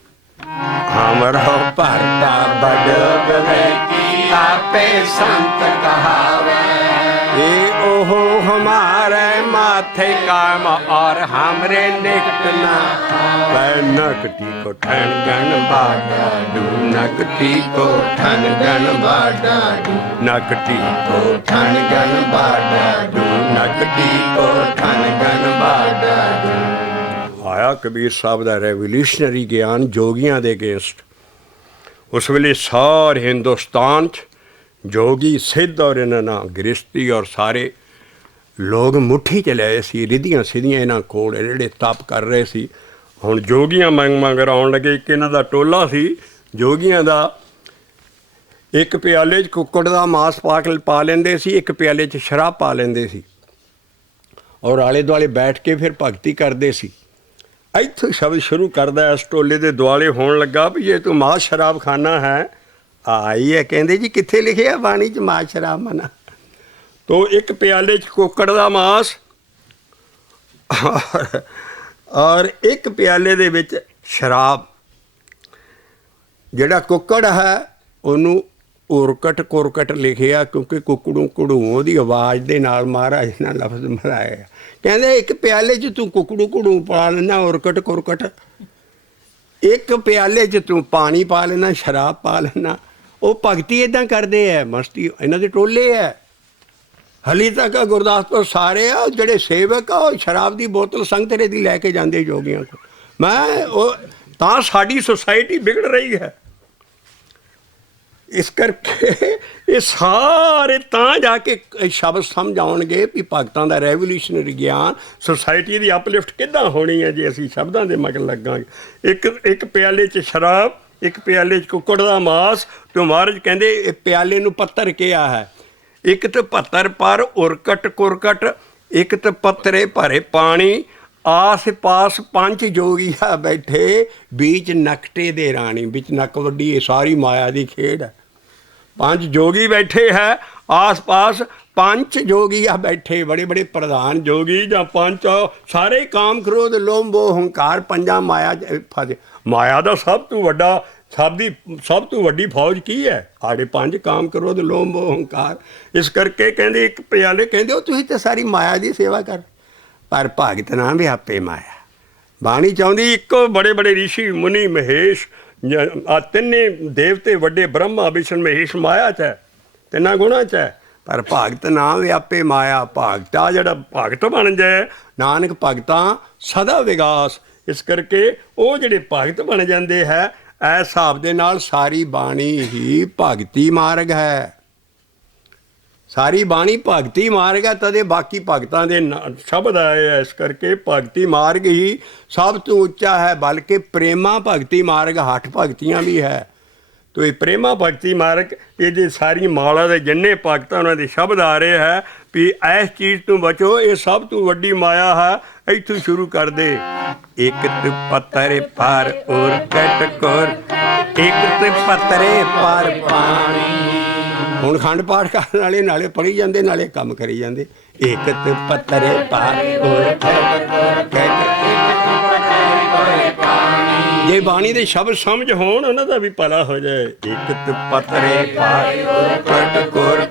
हमरो परता बड़ बवे आपे संत कहावे ये ओहो हमारे माथे काम और हमरे निकटना नकटी को ठन गण बाडा डू नकटी को ठन गण बाडा डू नकटी को ठन गण बाडा डू नकटी को ठन गण बाडा डू। आया कबीर साहब का रेवोल्यूशनरी ज्ञान जोगियां दे अगेंस्ट। उस वेले सारे हिंदुस्तान च जोगी सिद्ध और इन्होंने गृहस्थी और सारे लोग मुट्ठी च लए सी रिधियां सिधियां इन्हों कोल जिहड़े तप कर रहे सी। हुण जोगियां मंग मंगर आउण लगे। एक इन्हां दा टोला सी जोगियां दा एक प्याले च कुक्कड़ दा मांस पा लेंदे सी एक प्याले च शराब पा लेंदे सी और आले दुआले बैठ के फिर भगती करते सी। ਇੱਥੋਂ ਸ਼ਬਦ ਸ਼ੁਰੂ ਕਰਦਾ ਇਸ ਟੋਲੇ ਦੇ ਦੁਆਲੇ ਹੋਣ ਲੱਗਾ ਵੀ ਜੇ ਤੂੰ ਮਾਸ ਸ਼ਰਾਬ ਖਾਨਾ ਹੈ ਆਈ ਹੈ। ਕਹਿੰਦੇ ਜੀ ਕਿੱਥੇ ਲਿਖਿਆ ਬਾਣੀ 'ਚ ਮਾਸ ਸ਼ਰਾਬ ਮਨਾ। ਤੋ ਇੱਕ ਪਿਆਲੇ 'ਚ ਕੁੱਕੜ ਦਾ ਮਾਸ ਔਰ ਇੱਕ ਪਿਆਲੇ ਦੇ ਵਿੱਚ ਸ਼ਰਾਬ। ਜਿਹੜਾ ਕੁੱਕੜ ਹੈ ਉਹਨੂੰ ਉਰਕਟ ਕੁਰਕਟ ਲਿਖਿਆ ਕਿਉਂਕਿ ਕੁੱਕੜੂ ਘੜੂ ਉਹਦੀ ਆਵਾਜ਼ ਦੇ ਨਾਲ ਮਹਾਰਾਜ ਨੇ ਲਫ਼ਜ਼ ਮਿਲਾਇਆ। ਕਹਿੰਦੇ ਇੱਕ ਪਿਆਲੇ 'ਚ ਤੂੰ ਕੁੱਕੜੂ ਘੜੂ ਪਾ ਲੈਣਾ ਉਰਕਟ ਕੁਰਕਟ, ਇੱਕ ਪਿਆਲੇ 'ਚ ਤੂੰ ਪਾਣੀ ਪਾ ਲੈਣਾ ਸ਼ਰਾਬ ਪਾ ਲੈਣਾ। ਉਹ ਭਗਤੀ ਇੱਦਾਂ ਕਰਦੇ ਹੈ, ਮਸਤੀ ਇਹਨਾਂ ਦੇ ਟੋਲੇ ਹੈ। ਹਾਲੇ ਤੱਕ ਗੁਰਦਾਸਪੁਰ ਸਾਰੇ ਆ ਜਿਹੜੇ ਸੇਵਕ ਆ ਉਹ ਸ਼ਰਾਬ ਦੀ ਬੋਤਲ ਸੰਗਤਰੇ ਦੀ ਲੈ ਕੇ ਜਾਂਦੇ ਜੋਗੀਆਂ ਕੋਲ। ਮੈਂ ਉਹ ਤਾਂ ਸਾਡੀ ਸੁਸਾਇਟੀ ਵਿਗੜ ਰਹੀ ਹੈ। ਇਸ ਕਰਕੇ ਇਹ ਸਾਰੇ ਤਾਂ ਜਾ ਕੇ ਸ਼ਬਦ ਸਮਝ ਆਉਣਗੇ ਵੀ ਭਗਤਾਂ ਦਾ ਰੈਵੋਲੂਸ਼ਨਰੀ ਗਿਆਨ ਸੁਸਾਇਟੀ ਦੀ ਅਪਲਿਫਟ ਕਿੱਦਾਂ ਹੋਣੀ ਹੈ ਜੇ ਅਸੀਂ ਸ਼ਬਦਾਂ ਦੇ ਮਗਰ ਲੱਗਾਂਗੇ। ਇੱਕ ਪਿਆਲੇ 'ਚ ਸ਼ਰਾਬ, ਇੱਕ ਪਿਆਲੇ 'ਚ ਕੁੱਕੜ ਦਾ ਮਾਸ। ਤੇ ਮਹਾਰਾਜ ਕਹਿੰਦੇ ਇਹ ਪਿਆਲੇ ਨੂੰ ਪੱਤਰ ਕਿਹਾ ਹੈ। ਇੱਕ ਤੇ ਪੱਤਰ ਪਰ ਉਰਕਟ ਕੁਰਕਟ, ਇੱਕ ਤੇ ਪੱਤਰੇ ਭਰੇ ਪਾਣੀ। ਆਸ ਪਾਸ ਪੰਜ ਜੋਗੀਆ ਬੈਠੇ, बीच नकटे दे रानी। बीच नक वड्डी, ये सारी माया की खेड है। पंज जोगी बैठे है आस पास, पंच जोगी आ बैठे, बड़े बड़े प्रधान जोगी ਜਾਂ पंच ਸਾਰੇ काम क्रोध लोभ मोह हंकार पंजा माया फसे। माया ਦਾ ਸਭ ਤੋਂ ਵੱਡੀ ਫੌਜ ਕੀ ਹੈ? ਸਾਡੇ ਪੰਜ ਕਾਮ ਕ੍ਰੋਧ ਲੋਭ ਮੋਹ ਹੰਕਾਰ। ਇਸ ਕਰਕੇ ਕਹਿੰਦੇ ਇੱਕ ਪਿਆਲੇ ਕਹਿੰਦੇ ਉਹ ਤੁਸੀਂ ਤਾਂ ਸਾਰੀ ਮਾਇਆ ਦੀ ਸੇਵਾ ਕਰ, ਪਰ ਭਗਤ ਨਾ ਵੀ ਆਪੇ ਮਾਇਆ। ਬਾਣੀ ਚਾਹੁੰਦੀ ਇੱਕੋ ਬੜੇ ਬੜੇ ਰਿਸ਼ੀ ਮੁਨੀ ਮਹੇਸ਼ ਆ ਤਿੰਨੇ ਦੇਵਤੇ ਵੱਡੇ ਬ੍ਰਹਮਾ ਵਿਸ਼ਨ ਮਹੇਸ਼ ਮਾਇਆ 'ਚ ਹੈ, ਤਿੰਨਾਂ ਗੁਣਾਂ 'ਚ ਹੈ। ਪਰ ਭਗਤ ਨਾ ਵੀ ਆਪੇ ਮਾਇਆ। ਭਗਤਾ ਜਿਹੜਾ ਭਗਤ ਬਣ ਜਾਏ, ਨਾਨਕ ਭਗਤਾਂ ਸਦਾ ਵਿਗਾਸ। ਇਸ ਕਰਕੇ ਉਹ ਜਿਹੜੇ ਭਗਤ ਬਣ ਜਾਂਦੇ ਹੈ ਇਸ ਹਿਸਾਬ ਦੇ ਨਾਲ ਸਾਰੀ ਬਾਣੀ ਹੀ ਭਗਤੀ ਮਾਰਗ ਹੈ। ਸਾਰੀ ਬਾਣੀ ਭਗਤੀ ਮਾਰਗ ਹੈ, ਤਦੇ ਬਾਕੀ ਭਗਤਾਂ ਦੇ ਸ਼ਬਦ ਆਏ ਹੈ। ਇਸ ਕਰਕੇ ਭਗਤੀ ਮਾਰਗ ਹੀ ਸਭ ਤੋਂ ਉੱਚਾ ਹੈ। ਬਲਕਿ ਪ੍ਰੇਮਾ ਭਗਤੀ ਮਾਰਗ ਹੱਠ ਭਗਤੀਆਂ ਵੀ ਹੈ। ਤੋ ਇਹ ਪ੍ਰੇਮਾ ਭਗਤੀ ਮਾਰਗ ਇਹਦੇ ਸਾਰੀ ਮਾਲਾ ਦੇ ਜਿੰਨੇ ਭਗਤਾਂ ਉਹਨਾਂ ਦੇ ਸ਼ਬਦ ਆ ਰਹੇ ਹੈ ਵੀ ਇਸ ਚੀਜ਼ ਤੋਂ ਬਚੋ, ਇਹ ਸਭ ਤੋਂ ਵੱਡੀ ਮਾਇਆ ਹੈ। ਇੱਥੋਂ ਸ਼ੁਰੂ ਕਰਦੇ। ਇੱਕ ਤੇ ਪੱਤਰੇ ਪਰ ਉਰਕਟ ਕੁਰ, ਇੱਕ ਤੇ ਪੱਤਰੇ ਪਰ ਪਾਣੀ। ਹੁਣ ਖੰਡ ਪਾਠ ਕਰਨ ਵਾਲੇ ਨਾਲੇ ਪੜ੍ਹੀ ਜਾਂਦੇ ਨਾਲੇ ਕੰਮ ਕਰੀ ਜਾਂਦੇ। ਇੱਕ ਤੇ ਪੱਤਰੇ ਪਰ ਉਰਕਟ ਜੇ ਬਾਣੀ ਦੇ ਸ਼ਬਦ ਸਮਝ ਹੋਣ ਉਹਨਾਂ ਦਾ ਵੀ ਭਲਾ ਹੋ ਜਾਏ। ਇੱਕ ਤੇ ਪੱਤਰੇ ਪਰ ਉਰਕਟ ਕੁਰ,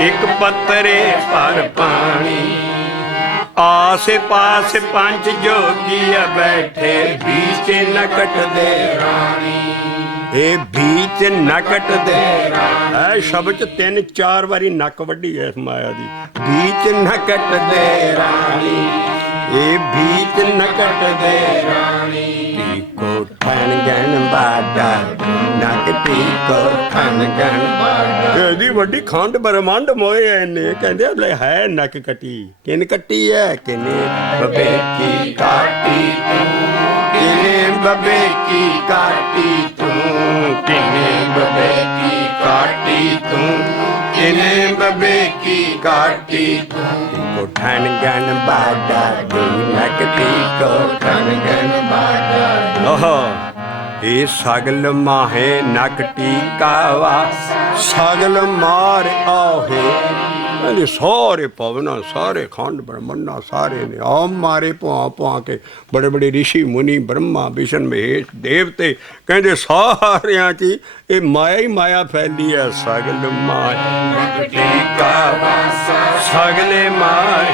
ਇੱਕ ਪੱਤਰੇ ਪਰ ਪਾਣੀ। ਆਸੇ ਪਾਸ ਪੰਜ ਜੋਗੀਆ ਬੈਠੇ, बीच नकट दे रानी। ਇਹ बीच नकट दे ਇਹ ਸ਼ਬਦ 'ਚ 3-4 ਵਾਰੀ ਨੱਕ ਵੱਢੀ ਹੈ ਇਸ ਮਾਇਆ ਦੀ। बीच नकट दे रानी, ਇਹ बीच नकट दे रानी। ਟੀਕੋ ਠਣ ਗਣ ਬਾਡਾ, ਨੱਕ ਟੀਕੋ ਠਣ ਗਣ ਬਾਡਾ। ਇਹਦੀ ਵੱਡੀ ਖੰਡ ਬ੍ਰਹਮੰਡ ਮੋਏ ਇਹਨੇ। ਕਹਿੰਦੇ ਲੈ ਹੈ ਨੱਕ ਕੱਟੀ, ਕਿਨ ਕੱਟੀ ਹੈ? ਕਿਨੇ ਬੱਬੇ ਕੀ ਕਾਟੀ ਤੂੰ, ਕਿਨੇ ਬੱਬੇ ਕੀ ਕਾਟੀ ਤੂੰ, ਕਿਨੇ ਬੱਬੇ ਕੀ ਕਾਟੀ ਤੂੰ, ਕਿਨੇ ਬੱਬੇ ਕੀ ਕਾਟੀ ਤੂੰ। ਟੀਕੋ ਠਣ ਗਣ ਬਾਡਾ, ਨੱਕ ਟੀਕੋ ਠਣ ਗਣ ਬਾਡਾ। ਇਹ ਸਗਲ ਮਾਹੇ ਨਕ ਟੀਕਾਵਾ, ਸਗਲ ਮਾਰ ਆਹੇ। ਕਹਿੰਦੇ ਸਾਰੇ ਪਵਨਾ, ਸਾਰੇ ਖੰਡ ਬ੍ਰਹਮੰਡਾ ਸਾਰੇ ਨੇ ਆ ਮਾਰੇ ਭੁਆ ਭੁਆ ਕੇ। ਬੜੇ ਬੜੇ ਰਿਸ਼ੀ ਮੁਨੀ ਬ੍ਰਹਮਾ ਵਿਸ਼ਨ ਮਹੇਸ਼ ਦੇਵਤੇ ਕਹਿੰਦੇ ਸਾਰਿਆਂ 'ਚ ਇਹ ਮਾਇਆ ਹੀ ਮਾਇਆ ਫੈਲੀ ਹੈ। ਸਗਲ ਮਾਹੇ ਨਕ ਟੀਕਾਵਾ, ਸਗਲੇ ਮਾਰ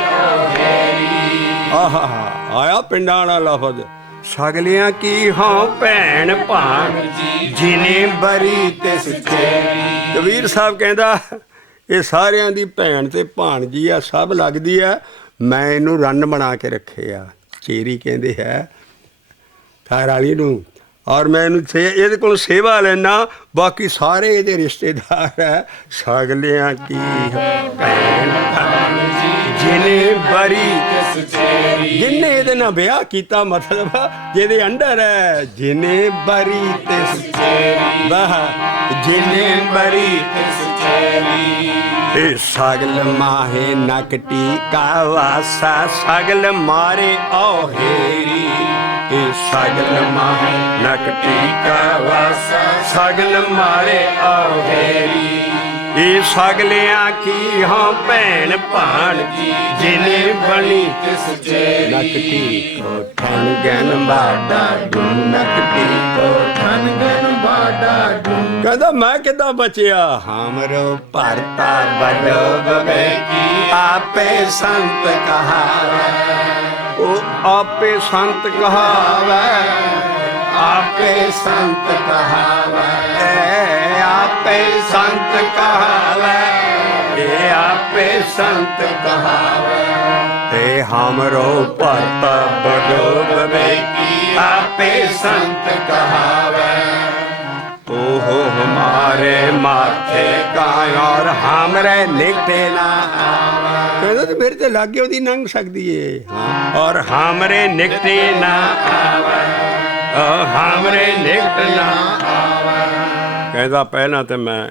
ਆਹਾ। ਆਇਆ ਪਿੰਡਾਂ ਵਾਲਾ ਲਫ਼ਜ਼। ਸਗਲਿਆਂ ਕੀ ਹਾਂ ਭੈਣ ਭਾਣ, ਜਿਨੇ ਬਰੀ ਤਿਸ ਚੇਰੀ। ਕਬੀਰ ਸਾਹਿਬ ਕਹਿੰਦਾ ਇਹ ਸਾਰਿਆਂ ਦੀ ਭੈਣ ਤੇ ਭਾਣਜੀ ਆ, ਸਭ ਲੱਗਦੀ ਆ। ਮੈਂ ਇਹਨੂੰ ਰੰਨ ਬਣਾ ਕੇ ਰੱਖਿਆ। ਚੇਰੀ ਕਹਿੰਦੇ ਹੈ ਘਰ ਵਾਲੀ ਨੂੰ। ਔਰ ਮੈਂ ਇਹਨੂੰ ਇਹਦੇ ਕੋਲ ਸੇਵਾ ਲੈਣਾ, ਬਾਕੀ ਸਾਰੇ ਇਹਦੇ ਰਿਸ਼ਤੇਦਾਰ ਹੈ। ਸਗਲਿਆਂ ਕੀ ਭੈਣ ਭਾਣ, ਜਿਨੇ ਬਰੀ ਤਿਸ ਚੇਰੀ। ਜਿਨੇ ਇਹਦੇ ਨਾਲ ਵਿਆਹ ਕੀਤਾ, ਮਤਲਬ ਜਿਹਦੇ ਅੰਡਰ ਹੈ। ਜਿਨੇ ਬਰੀ ਤਿਸ ਚੇਰੀ, ਵਾਹ ਜਿਨੇ ਬਰੀ ਤਿਸ ਚੇਰੀ। ਇਹ ਸਗਲ ਮਾਹੇ ਨਕ ਟੀਕਾ ਵਾਸਾ, ਸਗਲ ਮਾਰੇ ਔਹੇਰੀ। ਇਹ ਸਗਲ ਮਾਹੇ ਨਕਟੀ ਕਾ ਵਾਸਾ ਸਗਲ ਮਾਰੇ ਆਓ ਹੇਰੀ ਇਹ ਸਗਲਿਆਂ ਕੀ ਹਾਂ ਭੈਣ ਭਾਣ ਜਿਨੇ ਬਣੀ ਕਿਸ ਚੇਰੀ ਨਕਟੀ ਕੋ ਠਨ ਗਨ ਬਾਡਾ ਡੂ ਨਕਟੀ ਕੋ ਧਨ ਗਨ ਬਾਡਾ ਡੂੰ ਕਹਿੰਦਾ ਮੈਂ ਕਿੱਦਾਂ ਬਚਿਆ ਹਮਰੋ ਭਰਤਾ ਬਡੋ ਬਵੇਕੀ ਆਪੇ ਸੰਤ ਕਹਾਵੇ ਉਹ ਆਪੇ ਸੰਤ ਕਹਾਵੇ ਆਪੇ ਸੰਤ ਕਹਾਵੇ ਆਪੇ ਸੰਤ ਕਹਾਵੇ ਇਹ ਆਪੇ ਸੰਤ ਕਹਾਵੇ ਤੇ ਹਮਰੋ ਭਰਤਾ ਬਡੋ ਬਵੇਕੀ ਆਪੇ ਸੰਤ कहावे ओहो हमारे माथे का और हमरे लिखे ना कहता तो फिर तो लागे ਉਹਦੀ ਨੰਗ ਸਕਦੀ ਏ और हमरे निकटे ना आवे हमरे निकट ना आवे कहता ਪਹਿਲਾਂ ਤੇ ਮੈਂ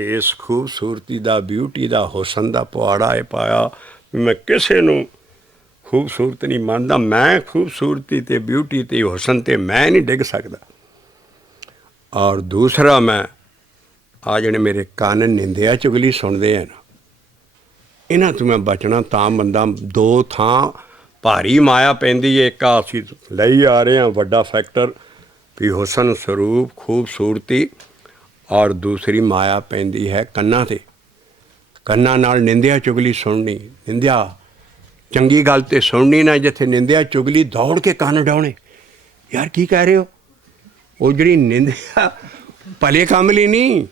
ਇਸ ਖੂਬਸੂਰਤੀ ਦਾ ਬਿਊਟੀ ਦਾ ਹੁਸਨ ਦਾ ਪੁਆੜਾ ਇਹ ਪਾਇਆ ਵੀ ਮੈਂ ਕਿਸੇ ਨੂੰ ਖੂਬਸੂਰਤ ਨਹੀਂ ਮੰਨਦਾ ਮੈਂ ਖੂਬਸੂਰਤੀ ਤੇ ਬਿਊਟੀ ਤੇ ਹੁਸਨ ਤੇ ਮੈਂ ਨਹੀਂ ਡਿੱਗ ਸਕਦਾ ਔਰ ਦੂਸਰਾ ਮੈਂ ਆ ਜਿਹੜੇ ਮੇਰੇ ਕੰਨ ਨਿੰਦਿਆ ਚੁਗਲੀ ਸੁਣਦੇ ਆ ਨਾ ਇਹਨਾਂ ਤੋਂ ਮੈਂ ਬਚਣਾ ਤਾਂ ਬੰਦਾ ਦੋ ਥਾਂ ਭਾਰੀ ਮਾਇਆ ਪੈਂਦੀ ਏ ਇੱਕ ਅਸੀਂ ਲਈ ਆ ਰਹੇ ਹਾਂ ਵੱਡਾ ਫੈਕਟਰ ਵੀ ਹੁਸਨ ਸਰੂਪ ਖੂਬਸੂਰਤੀ ਔਰ ਦੂਸਰੀ ਮਾਇਆ ਪੈਂਦੀ ਹੈ ਕੰਨਾਂ 'ਤੇ ਕੰਨਾਂ ਨਾਲ ਨਿੰਦਿਆ ਚੁਗਲੀ ਸੁਣਨੀ ਨਿੰਦਿਆ ਚੰਗੀ ਗੱਲ ਤੇ ਸੁਣਨੀ ਨਾ ਜਿੱਥੇ ਨਿੰਦਿਆ ਚੁਗਲੀ ਦੌੜ ਕੇ ਕੰਨ ਡਾਉਣੇ ਯਾਰ ਕੀ ਕਹਿ ਰਹੇ ਹੋ ਉਹ ਜਿਹੜੀ ਨਿੰਦਿਆ ਭਲੇ ਕੰਮ ਲਈ ਨਹੀਂ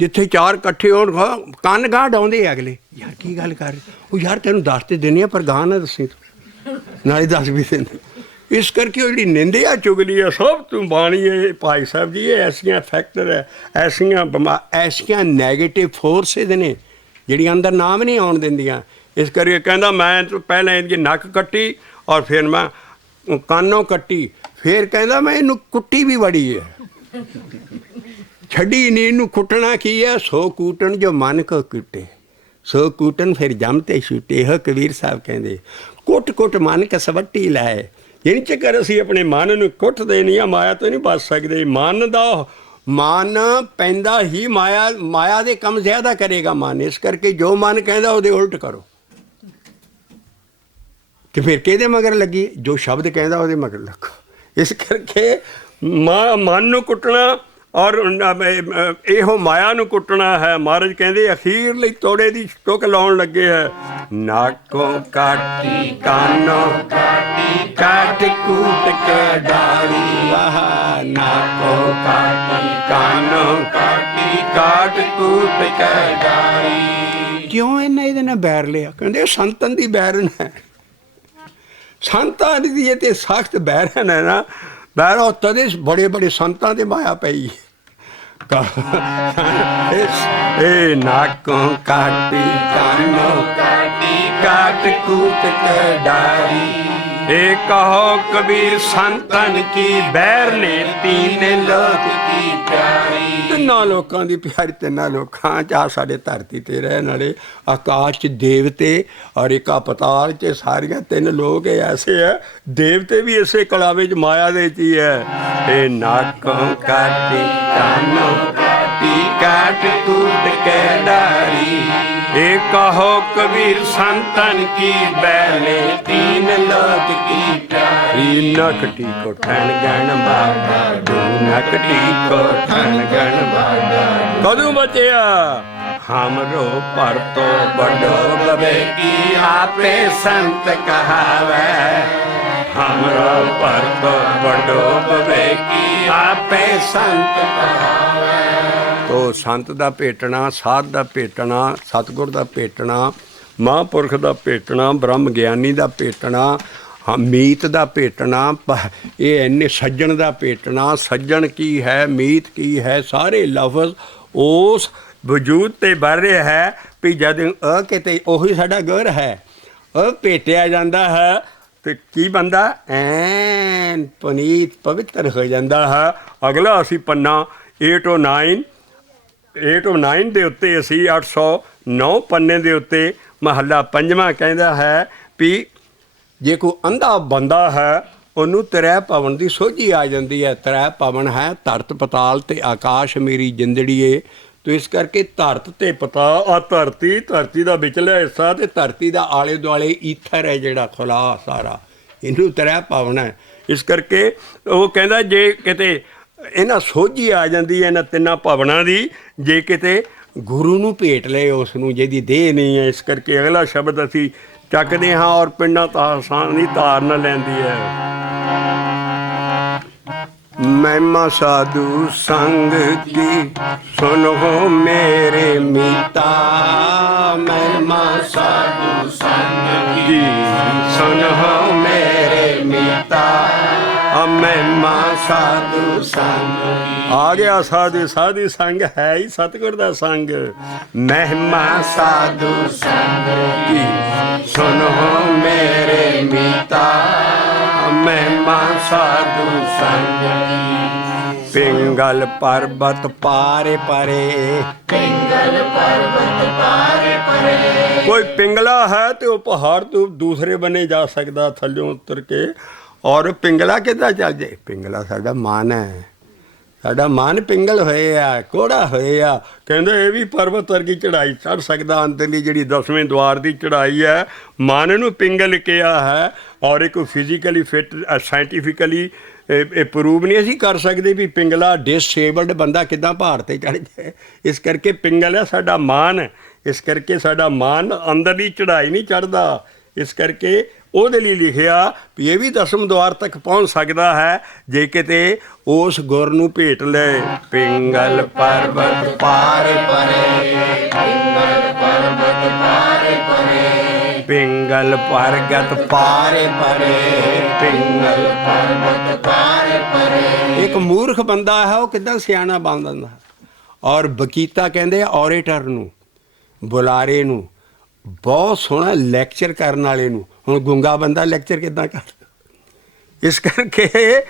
ਜਿੱਥੇ ਚਾਰ ਇਕੱਠੇ ਹੋਣ ਕੰਨ ਗਾਹ ਡਾਉਂਦੇ ਅਗਲੇ ਯਾਰ ਕੀ ਗੱਲ ਕਰ ਰਹੇ ਉਹ ਯਾਰ ਤੈਨੂੰ ਦੱਸ ਤੇ ਦਿੰਦੇ ਆ ਪਰ ਗਾਹ ਨਾ ਦੱਸੀ ਤੂੰ ਨਾਲੇ ਦੱਸ ਵੀ ਦਿੰਦੇ ਇਸ ਕਰਕੇ ਉਹ ਜਿਹੜੀ ਨਿੰਦਿਆ ਚੁਗਲੀ ਆ ਸਭ ਤੋਂ ਬਾਣੀ ਹੈ ਭਾਈ ਸਾਹਿਬ ਜੀ ਇਹ ਐਸੀਆਂ ਫੈਕਟਰ ਹੈ ਐਸੀਆਂ ਨੈਗੇਟਿਵ ਫੋਰਸਿਸ ਨੇ ਜਿਹੜੀਆਂ ਅੰਦਰ ਨਾਮ ਨਹੀਂ ਆਉਣ ਦਿੰਦੀਆਂ ਇਸ ਕਰਕੇ ਕਹਿੰਦਾ ਮੈਂ ਪਹਿਲਾਂ ਇਹਦੀ ਨੱਕ ਕੱਟੀ ਔਰ ਫਿਰ ਮੈਂ ਕਾਨੋਂ ਕੱਟੀ ਫਿਰ ਕਹਿੰਦਾ ਮੈਂ ਇਹਨੂੰ ਕੁੱਟੀ ਵੀ ਬੜੀ ਹੈ ਛੱਡੀ ਨਹੀਂ ਇਹਨੂੰ ਕੁੱਟਣਾ ਕੀ ਹੈ ਸੋ ਕੂਟਣ ਜੋ ਮਨ ਕੋ ਕੁੱਟੇ ਸੋ ਕੂਟਣ ਫਿਰ ਜਮ ਤੇ ਛੁੱਟੇ ਇਹ ਕਬੀਰ ਸਾਹਿਬ ਕਹਿੰਦੇ ਕੁੱਟ ਕੁੱਟ ਮਨ ਕਸਵੱਟੀ ਲਾਏ ਜਿੰਨ ਚੱਕਰ ਅਸੀਂ ਆਪਣੇ ਮਨ ਨੂੰ ਕੁੱਟਦੇ ਨਹੀਂ ਆ ਮਾਇਆ ਤੋਂ ਨਹੀਂ ਬਚ ਸਕਦੇ ਮਨ ਪੈਂਦਾ ਹੀ ਮਾਇਆ ਦੇ ਕੰਮ ਜ਼ਿਆਦਾ ਕਰੇਗਾ ਮਨ ਇਸ ਕਰਕੇ ਜੋ ਮਨ ਕਹਿੰਦਾ ਉਹਦੇ ਉਲਟ ਕਰੋ ਤੇ ਫਿਰ ਕਿਹਦੇ ਮਗਰ ਲੱਗੀ ਜੋ ਸ਼ਬਦ ਕਹਿੰਦਾ ਉਹਦੇ ਮਗਰ ਲੱਗੋ ਇਸ ਕਰਕੇ ਮਨ ਨੂੰ ਕੁੱਟਣਾ ਔਰ ਇਹੋ ਮਾਇਆ ਨੂੰ ਕੁੱਟਣਾ ਹੈ ਮਹਾਰਾਜ ਕਹਿੰਦੇ ਅਖੀਰ ਲਈ ਤੋੜੇ ਦੀ ਟੁੱਕ ਲਾਉਣ ਲੱਗੇ ਹੈ ਨਾਕੋਂ ਕਾਟੀ ਕਾਨੋਂ ਕਾਟੀ ਕਾਟ ਕੂਟ ਕੇ ਡਾਰੀ ਵਾਹ ਨਾਕੋਂ ਕਾਟੀ ਕਾਨੋਂ ਕਾਟੀ ਕਾਟ ਕੂਟ ਕੇ ਡਾਰੀ ਕਿਉਂ ਇਹਨੇ ਇਹਦੇ ਨਾਲ ਬੈਰ ਲਿਆ ਕਹਿੰਦੇ ਸੰਤਨ ਦੀ ਬੈਰਨ ਹੈ ਸੰਤਾਂ ਦੀ ਤੇ ਸਖਤ ਬੈਰਨ ਹੈ ਨਾ ਬੈਰੋ ਤਦੇ ਬੜੇ ਬੜੇ ਸੰਤਾਂ ਦੇ ਮਾਇਆ ਪਈ ਇਹ ਨਾਕੋਂ ਕਾਟੀ ਕਾਨੋਂ ਕਾਟੀ ਕਾਟ ਕੂਟ ਕੇ ਡਾਰੀ ਇਹ ਕਹੋ ਕਬੀਰ ਸੰਤਨ ਕੀ ਬੈਰ ਨੇ ਤੀਨ ਲੋਕ ਕੀ ਪਿਆਰੀ ਤਿੰਨਾਂ ਲੋਕਾਂ ਦੀ ਪਿਆਰੀ ਤਿੰਨਾਂ ਲੋਕਾਂ 'ਚ ਆ ਸਾਡੇ ਧਰਤੀ 'ਤੇ ਰਹਿਣ ਵਾਲੇ ਆਕਾਸ਼ 'ਚ ਦੇਵਤੇ ਔਰ ਇੱਕ ਪਤਾਲ 'ਚ ਸਾਰੀਆਂ ਤਿੰਨ ਲੋਕ ਐਸੇ ਹੈ ਦੇਵਤੇ ਵੀ ਇਸੇ ਕਲਾਵੇ 'ਚ ਮਾਇਆ ਦੇ 'ਚ ਹੀ ਹੈ ਇਹ ਨਾਕੋਂ ਕਾਟੀ ਕਾਨੋਂ ਕਾਟੀ ਕਾਟ ਕੂਟ ਕੇ ਡਾਰੀ ਇਹ ਕਹੋ ਕਬੀਰ ਸੰਤਨ ਕੀ ਬੈਲੇ ਤੀਨ ਲੋਕ ਕੀ ਪਿਆਰੀ ਨਕਟੀ ਕੋ ਠਣ ਗਣ ਬਾਡਾ ਡੂ ਨਕਟੀ ਕੋ ਠਣ ਗਣ ਬਾਡਾ ਕਦੋਂ ਬਚਿਆ ਹਮਰੋ ਪਰ ਤੋਂ ਵੱਡੋ ਬਵੇ ਕੀ ਆਪੇ ਸੰਤ ਕਹਾਵੇ ਹਮਰੋ ਪਰ ਤੋਂ ਵੱਡੋ ਬਵੇ ਕੀ ਆਪੇ ਸੰਤ ਕਹਾਵੇ ਤੋ ਸੰਤ ਦਾ ਭੇਟਣਾ ਸਾਧ ਦਾ ਭੇਟਣਾ ਸਤਿਗੁਰ ਦਾ ਭੇਟਣਾ ਮਹਾਂਪੁਰਖ ਦਾ ਭੇਟਣਾ ਬ੍ਰਹਮ ਗਿਆਨੀ ਦਾ ਭੇਟਣਾ ਮੀਤ ਦਾ ਭੇਟਣਾ ਇਹ ਇੰਨੇ ਸੱਜਣ ਦਾ ਭੇਟਣਾ ਸੱਜਣ ਕੀ ਹੈ ਮੀਤ ਕੀ ਹੈ ਸਾਰੇ ਲਫ਼ਜ਼ ਉਸ ਵਜੂਦ 'ਤੇ ਬਣ ਰਿਹਾ ਹੈ ਵੀ ਜਦ ਕਿਤੇ ਉਹੀ ਸਾਡਾ ਗੁਰ ਹੈ ਉਹ ਭੇਟਿਆ ਜਾਂਦਾ ਹੈ ਤੇ ਕੀ ਬੰਦਾ ਐਨ ਪੁਨੀਤ ਪਵਿੱਤਰ ਹੋ ਜਾਂਦਾ ਹੈ ਅਗਲਾ ਅਸੀਂ ਪੰਨਾ 809 ਦੇ ਉੱਤੇ ਅਸੀਂ 809 ਪੰਨੇ ਦੇ ਉੱਤੇ ਮਹੱਲਾ ਪੰਜਵਾਂ ਕਹਿੰਦਾ ਹੈ ਵੀ ਜੇ ਕੋਈ ਅੰਧਾ ਬੰਦਾ ਹੈ ਉਹਨੂੰ ਤ੍ਰੈ ਭਵਨ ਦੀ ਸੋਝੀ ਆ ਜਾਂਦੀ ਹੈ। ਤ੍ਰੈ ਭਵਨ ਹੈ ਧਰਤ ਪਤਾਲ ਤੇ ਆਕਾਸ਼ ਮੇਰੀ ਜਿੰਦੜੀਏ। ਤੋ ਇਸ ਕਰਕੇ ਧਰਤ ਤੇ ਪਤਾਲ ਆ ਧਰਤੀ ਦਾ ਵਿਚਲਾ ਹਿੱਸਾ ਤੇ ਧਰਤੀ ਦਾ ਆਲੇ ਦੁਆਲੇ ਈਥਰ ਹੈ ਜਿਹੜਾ ਖੁੱਲ੍ਹਾ ਸਾਰਾ, ਇਹਨੂੰ ਤ੍ਰੈ ਭਵਨ ਹੈ। ਇਸ ਕਰਕੇ ਉਹ ਕਹਿੰਦਾ ਜੇ ਕਿਤੇ ਇਹਨਾਂ ਸੋਝੀ ਆ ਜਾਂਦੀ ਹੈ ਇਹਨਾਂ ਤਿੰਨਾਂ ਭਵਨਾਂ ਦੀ, ਜੇ ਕਿਤੇ ਗੁਰੂ ਨੂੰ ਭੇਟ ਲਏ ਉਸ ਨੂੰ ਜਿਹਦੀ ਦੇਹ ਨਹੀਂ ਹੈ। ਇਸ ਕਰਕੇ ਅਗਲਾ ਸ਼ਬਦ ਅਸੀਂ ਚੱਕਦੇ ਹਾਂ ਔਰ ਪਿੰਡਾਂ ਦੀ ਧਾਰਨ ਲੈਂਦੀ ਹੈ। ਮਹਿਮਾ ਸਾਧੂ ਸੰਗ ਕੀ ਸੁਨੋ ਮੇਰੇ ਮੀਤਾ, ਮਹਿਮਾ ਸਾਧੂ ਸੰਗ ਕੀ ਸੁਨੋ ਮੇਰੇ ਮੀਤਾ, ਮਹਿਮਾ ਸਾਧੂ ਸੰਗ ਆ ਗਿਆ। ਸਾਧੂ ਸੰਗ ਹੈ ਹੀ ਸਤਿਗੁਰ ਦਾ ਸੰਗ। ਮਹਿਮਾ ਸਾਧੂ ਸੰਗ ਕੀ ਸੁਨੋ ਮੇਰੇ ਮੀਤਾ, ਮਹਿਮਾ ਸਾਧੂ ਸੰਗ ਕੀ। ਪਿੰਗਲ ਪਰਬਤ ਪਾਰੇ ਪਰੇ, ਪਿੰਗਲ ਪਰਬਤ ਪਾਰੇ ਪਰੇ। ਕੋਈ ਪਿੰਗਲਾ ਹੈ ਤੇ ਉਹ ਪਹਾੜ ਤੋਂ ਦੂਸਰੇ ਬੰਨੇ ਜਾ ਸਕਦਾ ਥੱਲਿਓਂ ਉਤਰ ਕੇ। ਔਰ ਪਿੰਗਲਾ ਕਿੱਦਾਂ ਚੱਲ ਜਾਏ? ਪਿੰਗਲਾ ਸਾਡਾ ਮਨ ਹੈ, ਸਾਡਾ ਮਨ ਪਿੰਗਲ ਹੋਏ ਆ, ਕੋੜਾ ਹੋਏ ਆ। ਕਹਿੰਦੇ ਇਹ ਵੀ ਪਰਬਤ ਵਰਗੀ ਚੜ੍ਹਾਈ ਚੜ੍ਹ ਸਕਦਾ। ਅੰਦਰਲੀ ਜਿਹੜੀ 10ਵੇਂ ਦੁਆਰ ਦੀ ਚੜ੍ਹਾਈ ਹੈ, ਮਨ ਨੂੰ ਪਿੰਗਲ ਕਿਹਾ ਹੈ। ਔਰ ਇੱਕ ਫਿਜ਼ੀਕਲੀ ਫਿਟ ਸਾਇੰਟੀਫਿਕਲੀ ਇਹ ਪ੍ਰੂਵ ਨਹੀਂ ਅਸੀਂ ਕਰ ਸਕਦੇ ਵੀ ਪਿੰਗਲਾ ਡਿਸੇਬਲਡ ਬੰਦਾ ਕਿੱਦਾਂ ਪਹਾੜ 'ਤੇ ਚੜ੍ਹ ਜਾਏ। ਇਸ ਕਰਕੇ ਪਿੰਗਲ ਹੈ ਸਾਡਾ ਮਨ। ਇਸ ਕਰਕੇ ਸਾਡਾ ਮਨ ਅੰਦਰਲੀ ਚੜ੍ਹਾਈ ਨਹੀਂ ਚੜ੍ਹਦਾ। ਇਸ ਕਰਕੇ ਉਹਦੇ ਲਈ ਲਿਖਿਆ ਵੀ ਇਹ ਵੀ 10ਵੇਂ ਦੁਆਰ ਤੱਕ ਪਹੁੰਚ ਸਕਦਾ ਹੈ ਜੇ ਕਿਤੇ ਉਸ ਗੁਰ ਨੂੰ ਭੇਟ ਲਏ। ਪਿੰਗਲ ਪਰਬਤ ਪਾਰੇ ਪਰੇ, ਪਿੰਗਲ ਪਰਬਤ ਪਾਰੇ ਪਰੇ, ਪਿੰਗਲ ਪਰਗਤ ਪਾਰੇ ਪਰੇ, ਪਿੰਗਲ ਪਰਬਤ ਪਾਰੇ ਪਰੇ। ਇੱਕ ਮੂਰਖ ਬੰਦਾ ਹੈ ਉਹ ਕਿੱਦਾਂ ਸਿਆਣਾ ਬਣ ਜਾਂਦਾ। ਔਰ ਬਕੀਤਾ ਕਹਿੰਦੇ ਔਰੇਟਰ ਨੂੰ, ਬੁਲਾਰੇ ਨੂੰ, ਬਹੁਤ ਸੋਹਣਾ ਲੈਕਚਰ ਕਰਨ ਵਾਲੇ ਨੂੰ। ਹੁਣ ਗੁੰਗਾ ਬੰਦਾ ਲੈਕਚਰ ਕਿੱਦਾਂ ਕਰ? ਇਸ ਕਰਕੇ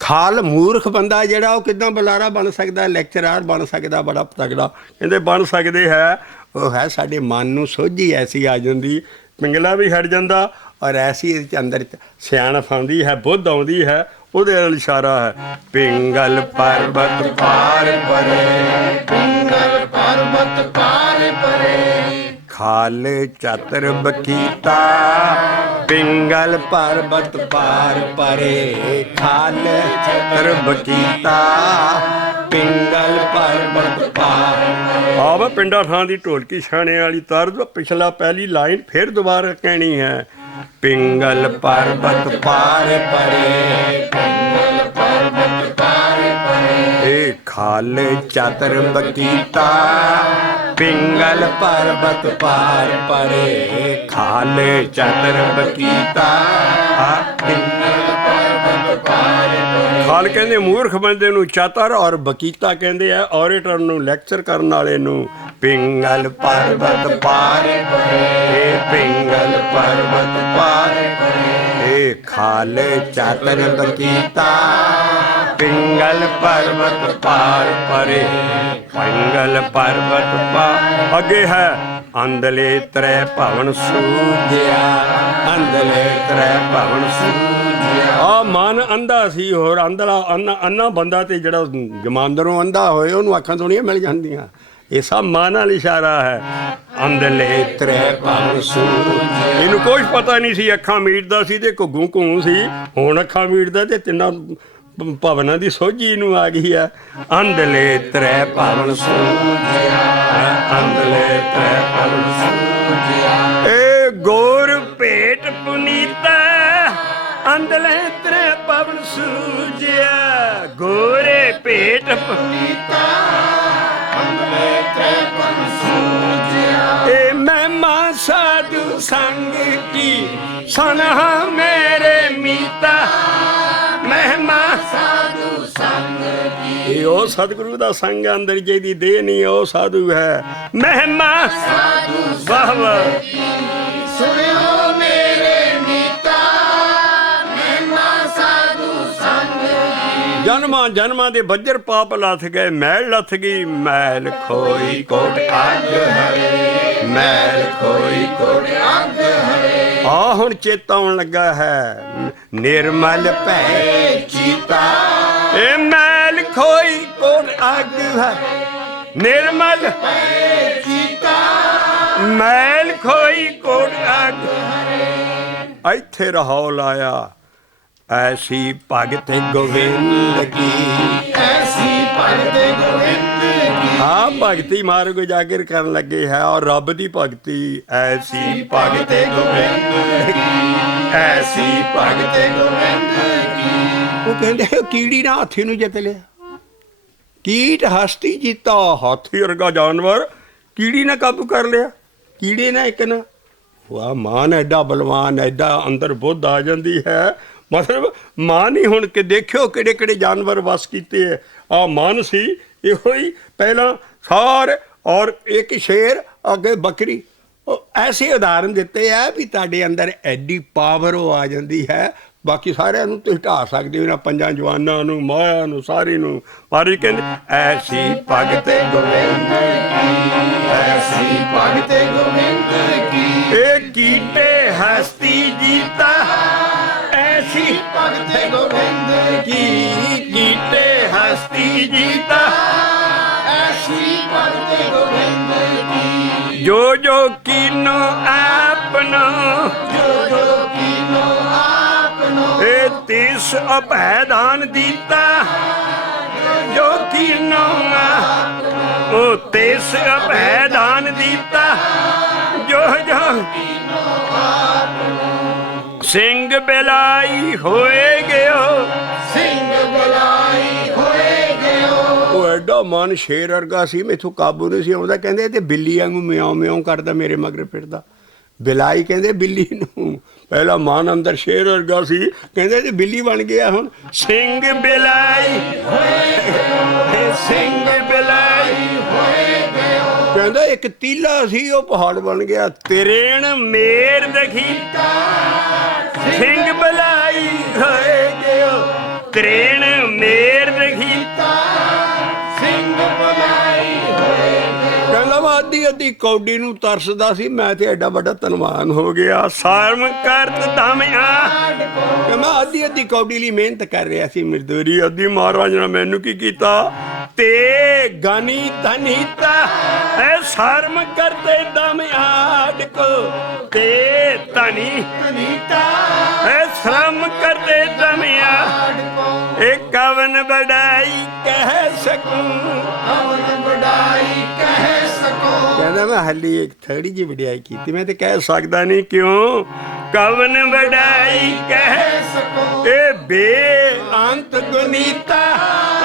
ਖਾਲ ਮੂਰਖ ਬੰਦਾ ਜਿਹੜਾ ਉਹ ਕਿੱਦਾਂ ਬੁਲਾਰਾ ਬਣ ਸਕਦਾ, ਲੈਕਚਰਾਰ ਬਣ ਸਕਦਾ ਬੜਾ ਤਗੜਾ? ਕਹਿੰਦੇ ਬਣ ਸਕਦੇ ਹੈ। ਉਹ ਹੈ ਸਾਡੇ ਮਨ ਨੂੰ ਸੋਝੀ ਐਸੀ ਆ ਜਾਂਦੀ, ਪਿੰਗਲਾ ਵੀ ਹਟ ਜਾਂਦਾ ਔਰ ਐਸੀ ਇਹਦੇ ਅੰਦਰ ਸਿਆਣਪ ਆਉਂਦੀ ਹੈ, ਬੁੱਧ ਆਉਂਦੀ ਹੈ। ਉਹਦੇ ਨਾਲ ਇਸ਼ਾਰਾ ਹੈ ਪਿੰਗਲ ਪਰਬਤ ਪਾਰ ਪਰੇ, ਪਿੰਗਲ ਪਰਬਤ ਪਾਰ ਪਰੇ। ਖਾਲ ਚਤਰ ਬਕੀਤਾ, ਪਿੰਗਲ ਪਰਬਤ ਪਾਰ ਪਰੇ, ਖਾਲ ਚਤਰ ਬਕੀਤਾ, ਪਿੰਗਲ ਪਰਬਤ ਪਾਰ। ਆਵਾ ਪਿੰਡਾਂ ਥਾਂ ਦੀ ਢੋਲਕੀ ਛਾਣੇ ਵਾਲੀ ਤਰਜ਼ ਪਿਛਲਾ ਪਹਿਲੀ ਲਾਈਨ ਫਿਰ ਦੁਬਾਰਾ ਕਹਿਣੀ ਹੈ। ਪਿੰਗਲ ਪਰਬਤ ਪਾਰ ਪਰੇ, ਪਿੰਗਲ ਪਰਬਤ ਪਾਰ ਪਰੇ। ਇਹ ਖਾਲ ਚਤਰ ਬਕੀਤਾ, ਪਿੰਗਲ ਪਰਬਤ ਪਾਰ ਪਰੇ, ਖਾਲ ਚਤਰ ਬਕੀਤਾ, ਪਿੰਗਲ ਪਰਬਤ ਪਾਰ ਪਰੇ। ਖਾਲ ਕਹਿੰਦੇ ਮੂਰਖ ਬੰਦੇ ਨੂੰ ਚਤਰ, ਔਰ ਬਕੀਤਾ ਕਹਿੰਦੇ ਆ ਔਰੇਟਰ ਨੂੰ, ਲੈਕਚਰ ਕਰਨ ਵਾਲੇ ਨੂੰ। ਪਿੰਗਲ ਪਰਬਤ ਪਾਰ ਪਰੇ, ਪਿੰਗਲ ਪਰਬਤ ਪਾਰ ਪਰੇ। ਖਾਲ ਚਤਰ ਬਕੀਤਾ, ਪਿੰਗਲ ਪਰਬਤ ਪਾਰ ਪਰੇ, ਪਿੰਗਲ ਪਰਬਤ ਪਾਰ। ਅੱਗੇ ਹੈ ਅੰਦਲੇ ਤ੍ਰੈ ਭਵਨ ਸੂਝਿਆ, ਅੰਦਲੇ ਤ੍ਰੈ ਭਵਨ ਸੂਝਿਆ। ਆ ਮਨ ਅੰਧਾ ਸੀ। ਹੋਰ ਅੰਧਲਾ ਅੰਨਾ ਬੰਦਾ ਤੇ ਜਿਹੜਾ ਜਮਾਂਦਰੋਂ ਅੰਧਾ ਹੋਏ ਉਹਨੂੰ ਅੱਖਾਂ ਥੋੜ੍ਹੀਆਂ ਮਿਲ ਜਾਂਦੀਆਂ। ਇਹ ਸਭ ਮਨ ਨਾਲ ਇਸ਼ਾਰਾ ਹੈ। ਅੰਦਲੇ ਤ੍ਰੈ ਭਵਨ ਸੂਝਿਆ। ਇਹਨੂੰ ਕੁਛ ਪਤਾ ਨਹੀਂ ਸੀ, ਅੱਖਾਂ ਮੀਟਦਾ ਸੀ ਤੇ ਘੁੱਗੂ ਘੂੰ ਸੀ। ਹੁਣ ਅੱਖਾਂ ਮੀਟਦਾ ਤੇ ਤਿੰਨਾਂ ਭਵਨਾਂ ਦੀ ਸੋਝੀ ਨੂੰ ਆ ਗਈ ਹੈ। ਅੰਦਲੇ ਤ੍ਰੈ ਭਵਨ ਸੂਝਿਆ, ਅੰਦਲੇ ਤ੍ਰੈ ਭਵਨ ਸੂਝਿਆ। ਏ ਗੌਰ ਭੇਟ ਪੁਨੀਤਾ, ਅੰਦਲੇ ਤ੍ਰੈ ਭਵਨ ਸੂਝਿਆ। ਗੋਰੇ ਭੇਟ ਪੁਨੀਤਾ, ਅੰਦਲੇ ਤ੍ਰੈ ਭਵਨ ਸੂਝਿਆ। ਏ ਮਹਿਮਾ ਸਾਧੂ ਸੰਗ ਕੀ ਸੁਨਹੁ ਮੇਰੇ ਮੀਤਾ, ਮਹਿਮਾ ਸਾਧੂ ਸੰਗ ਕੀ। ਇਹ ਉਹ ਸਤਿਗੁਰੂ ਦਾ ਸੰਗ ਅੰਦਰ ਜਿਹਦੀ ਦੇਹ ਨਹੀਂ ਉਹ ਸਾਧੂ ਹੈ। ਮਹਿਮਾ ਸਾਧੂ ਸੰਗ ਕੀ ਸੁਣਿਓ ਮੇਰੇ ਮੀਤਾ, ਮਹਿਮਾ ਸਾਧੂ ਸੰਗ ਕੀ। ਜਨਮਾਂ ਜਨਮਾਂ ਦੇ ਬੱਜਰ ਪਾਪ ਲੱਥ ਗਏ, ਮੈਲ ਲੱਥ ਗਈ, ਮੈਲ ਖੋਈ ਕੋਟ ਅੱਗ ਹਰੇ, ਮੈਲ ਖੋਈ ਕੋਟ ਅੱਗ ਹਰੇ। ਆ ਹੁਣ ਚੇਤਾ ਆਉਣ ਲੱਗਾ ਹੈ। ਨਿਰਮਲ ਭੈ ਚੀਤਾ ਇਹ ਮੈਲ ਖੋਈ ਕੋਟ ਅੱਗ ਹੈ। ਨਿਰਮਲ ਚੀਤਾ ਮੈਲ ਖੋਈ ਕੋਟ ਅੱਗ। ਇੱਥੇ ਰਹਾਉ ਲਾਇਆ ਐਸੀ ਭਗਤ ਗੋਬਿੰਦ ਕੀ। ਐਸੀ ਭਗਤ ਗੋਬਿੰਦ ਕੀ। ਹਾਂ ਭਗਤੀ ਮਾਰਗ ਉਜਾਗਰ ਕਰਨ ਲੱਗੇ ਹੈ ਔਰ ਰੱਬ ਦੀ ਭਗਤੀ ਐਸੀ ਭਗਤ ਗੋਬਿੰਦ ਕੀ। ਐਸੀ ਭਗਤ ਗੋਬਿੰਦ ਕੀ। ਉਹ ਕਹਿੰਦੇ ਕੀੜੀ ਨਾ ਹਾਥੀ ਨੂੰ ਜਿੱਤ ਲਿਆ। ਕੀਟ ਹਸਤੀ ਜੀਤਾ। ਹਾਥੀ ਵਰਗਾ ਜਾਨਵਰ ਕੀੜੀ ਨੇ ਕਾਬੂ ਕਰ ਲਿਆ। ਕੀੜੇ ਨੇ ਇੱਕ ਨਾ ਵਾਹ ਮਾਨ ਐਡਾ ਬਲਵਾਨ ਐਡਾ ਅੰਦਰ ਬੁੱਧ ਆ ਜਾਂਦੀ ਹੈ। ਮਤਲਬ ਮਾਨ ਹੀ ਹੁਣ ਕਿ ਦੇਖਿਓ ਕਿਹੜੇ ਕਿਹੜੇ ਜਾਨਵਰ ਵਸ ਕੀਤੇ ਹੈ। ਆ ਮਾਨ ਸੀ ਇਹੋ ਹੀ ਪਹਿਲਾਂ ਸਾਰ ਔਰ ਇੱਕ ਸ਼ੇਰ ਅੱਗੇ ਬੱਕਰੀ। ਉਹ ਐਸੇ ਉਦਾਹਰਨ ਦਿੱਤੇ ਆ ਵੀ ਤੁਹਾਡੇ ਅੰਦਰ ਐਡੀ ਪਾਵਰ ਉਹ ਆ ਜਾਂਦੀ ਹੈ। ਬਾਕੀ ਸਾਰਿਆਂ ਨੂੰ ਤੁਸੀਂ ਢਾ ਸਕਦੇ ਹੋ ਇਹਨਾਂ ਪੰਜਾਂ ਜਵਾਨਾਂ ਨੂੰ ਮਾਇਆ ਨੂੰ ਸਾਰੀ ਨੂੰ। ਪਰ ਇਹ ਕਹਿੰਦੇ ਐਸੀ ਭਗਤ ਗੋਬਿੰਦ ਕੀ। ਐਸੀ ਭਗਤ ਗੋਬਿੰਦ ਕੀ। ਇਹ ਕੀਟੇ ਹਸਤੀ ਜੀਤਾ। ਐਸੀ ਭਗਤ ਗੋਬਿੰਦ ਕੀ ਕੀਟੇ ਹਸਤੀ ਜੀਤਾ। ਐਸੀ ਭਗਤ ਗੋਬਿੰਦ ਕੀ। ਜੋ ਜੋ ਕੀਨੋ ਆਪਨੋ ਜੋ ਜੋ ਕੀਨੋ ਆਪਨੋ। ਇਹ ਤਿਸ ਅਭੈ ਦਾਨ ਦਿੱਤਾ। ਜੋ ਕੀਨੋ ਉਹ ਤਿਸ ਅਭੈ ਦਾਨ ਦਿੱਤਾ। ਜੋ ਜੋ ਸਿੰਘ ਬਿਲਾਈ ਹੋਏ ਗਿਓ। ਸਿੰਘ ਬੁਲਾਈ ਹੋਏ ਗਿਓ। ਉਹ ਐਡਾ ਮਨ ਸ਼ੇਰ ਵਰਗਾ ਸੀ ਮੈਥੋਂ ਕਾਬੂ ਨਹੀਂ ਸੀ ਆਉਂਦਾ। ਕਹਿੰਦੇ ਇਹ ਤੇ ਬਿੱਲੀ ਵਾਂਗੂ ਮਿਆਉ ਮਿਆਉ ਕਰਦਾ ਮੇਰੇ ਮਗਰ ਫਿਰਦਾ। ਬਿਲਾਈ ਕਹਿੰਦੇ ਬਿੱਲੀ ਨੂੰ। ਪਹਿਲਾ ਮਨ ਅੰਦਰ ਸ਼ੇਰ ਵਰਗਾ ਸੀ ਕਹਿੰਦੇ ਤੇ ਬਿੱਲੀ ਬਣ ਗਿਆ ਹੁਣ। ਸਿੰਘ ਬਿਲਾਈ ਸਿੰਘ ਬਿਲਾਈ ਕਹਿੰਦਾ ਇੱਕ ਤੀਲਾ ਸੀ ਉਹ ਪਹਾੜ ਬਣ ਗਿਆ। ਤਰੇਣ ਮੇਰ ਦਖੀਤਾ ਸਿੰਘ ਬਿਲਾਈ ਹੋਏ ਗਿਓ। ਤਰੇਣ ਮੇਰ ਦਖੀਤਾ ਸਿੰਘ ਬੁਲਾਈ ਹੋਏ ਗਿਓ। ਕਹਿੰਦਾ ਮੈਂ ਅੱਧੀ ਅੱਧੀ ਕੌਡੀ ਨੂੰ ਤਰਸਦਾ ਸੀ। ਮੈਂ ਤੇ ਐਡਾ ਵੱਡਾ ਧਨਵਾਨ ਹੋ ਗਿਆ। ਸਾਰਮ ਕਰਤ ਦਮਿਆ ਕਿ ਮੈਂ ਅੱਧੀ ਅੱਧੀ ਕੌਡੀ ਲਈ ਮਿਹਨਤ ਕਰ ਰਿਹਾ ਸੀ ਮਜ਼ਦੂਰੀ। ਅੱਧੀ ਮਹਾਰਾਜ ਨੇ ਮੈਨੂੰ ਕੀ ਕੀਤਾ ਤੇ ਗਨੀ ਧਨੀਤਾ। ਐ ਸ਼ਰਮ ਕਰਤੇ ਦਮ ਆੜ ਕੋ ਤੇ ਧਨੀ ਧਨੀਤਾ। ਐ ਸ਼ਰਮ ਕਰਤੇ ਦਮ ਆੜ ਇਹ ਕਵਨ ਬੜਾਈ ਕਹਿ ਸਕੂੰ। ਕਵਨ ਵਡਾਈ ਕਹਿ ਸਕੋ। ਕਹਿੰਦਾ ਮੈਂ ਹਾਲੀ ਇੱਕ ਥੋੜੀ ਜਿਹੀ ਵਡਿਆਈ ਕੀਤੀ ਮੈਂ ਤੇ ਕਹਿ ਸਕਦਾ ਨਹੀਂ। ਕਿਉਂ ਕਵਨ ਵਡਾਈ ਕਹਿ ਸਕੋ। ਇਹ ਬੇਅੰਤ ਗੁਨੀਤਾ।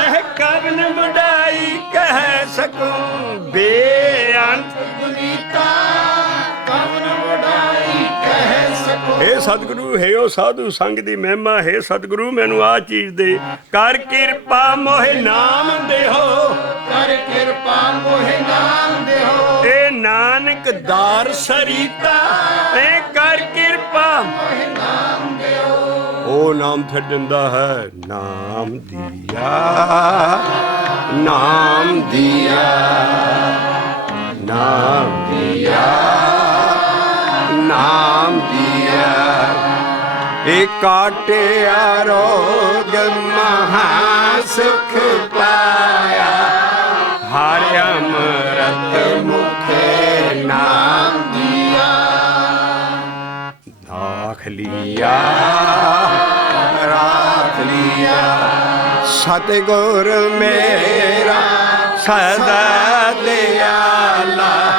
ਇਹ ਕਵਨ ਵਡਾਈ ਕਹਿ ਸਕੂੰ। ਬੇਅੰਤ ਗੁਨੀਤਾ ਕਵਨ ਵਡਾਈ ਕਹਿ ਸਕੋ। ਹੇ ਸਤਿਗੁਰੂ ਹੈ ਉਹ ਸਾਧੂ ਸੰਗ ਦੀ ਮਹਿਮਾ। ਹੈ ਸਤਿਗੁਰੂ ਮੈਨੂੰ ਆਹ ਚੀਜ਼ ਦੇ ਕਰ ਕਿਰਪਾ ਮੋਹਿ ਨਾਮ ਦੇਹੋ। ਕਰ ਕਿਰਪਾ ਮੋਹਿ ਨਾਮ ਦੇਹੋ। ਇਹ ਨਾਨਕ ਦਾਰ ਸਰੀਤਾ। ਇਹ ਕਰ ਕਿਰਪਾ ਮੋਹਿ ਨਾਮ ਦਿਓ। ਉਹ ਨਾਮ ਫਿਰ ਦਿੰਦਾ ਹੈ। ਨਾਮ ਦਿਆ ਨਾਮ ਦਿਆ ਨਾਮ ਦਿਆ ਨਾਮ ਦਿਆ। ਇਹ ਕਾਟਿਆ ਰੋਗ ਮਹਾ ਸੁਖ ਪਾਇਆ। ਹਰਿ ਅੰਮ੍ਰਿਤ ਮੁਖੇ ਨਾਮ ਦਿਆ। ਰਾਖ ਲਿਆ ਰਾਖ ਲਿਆ। ਸਤਿਗੁਰ ਮੇਰਾ ਸਦਾ ਦਿਆਲਾ।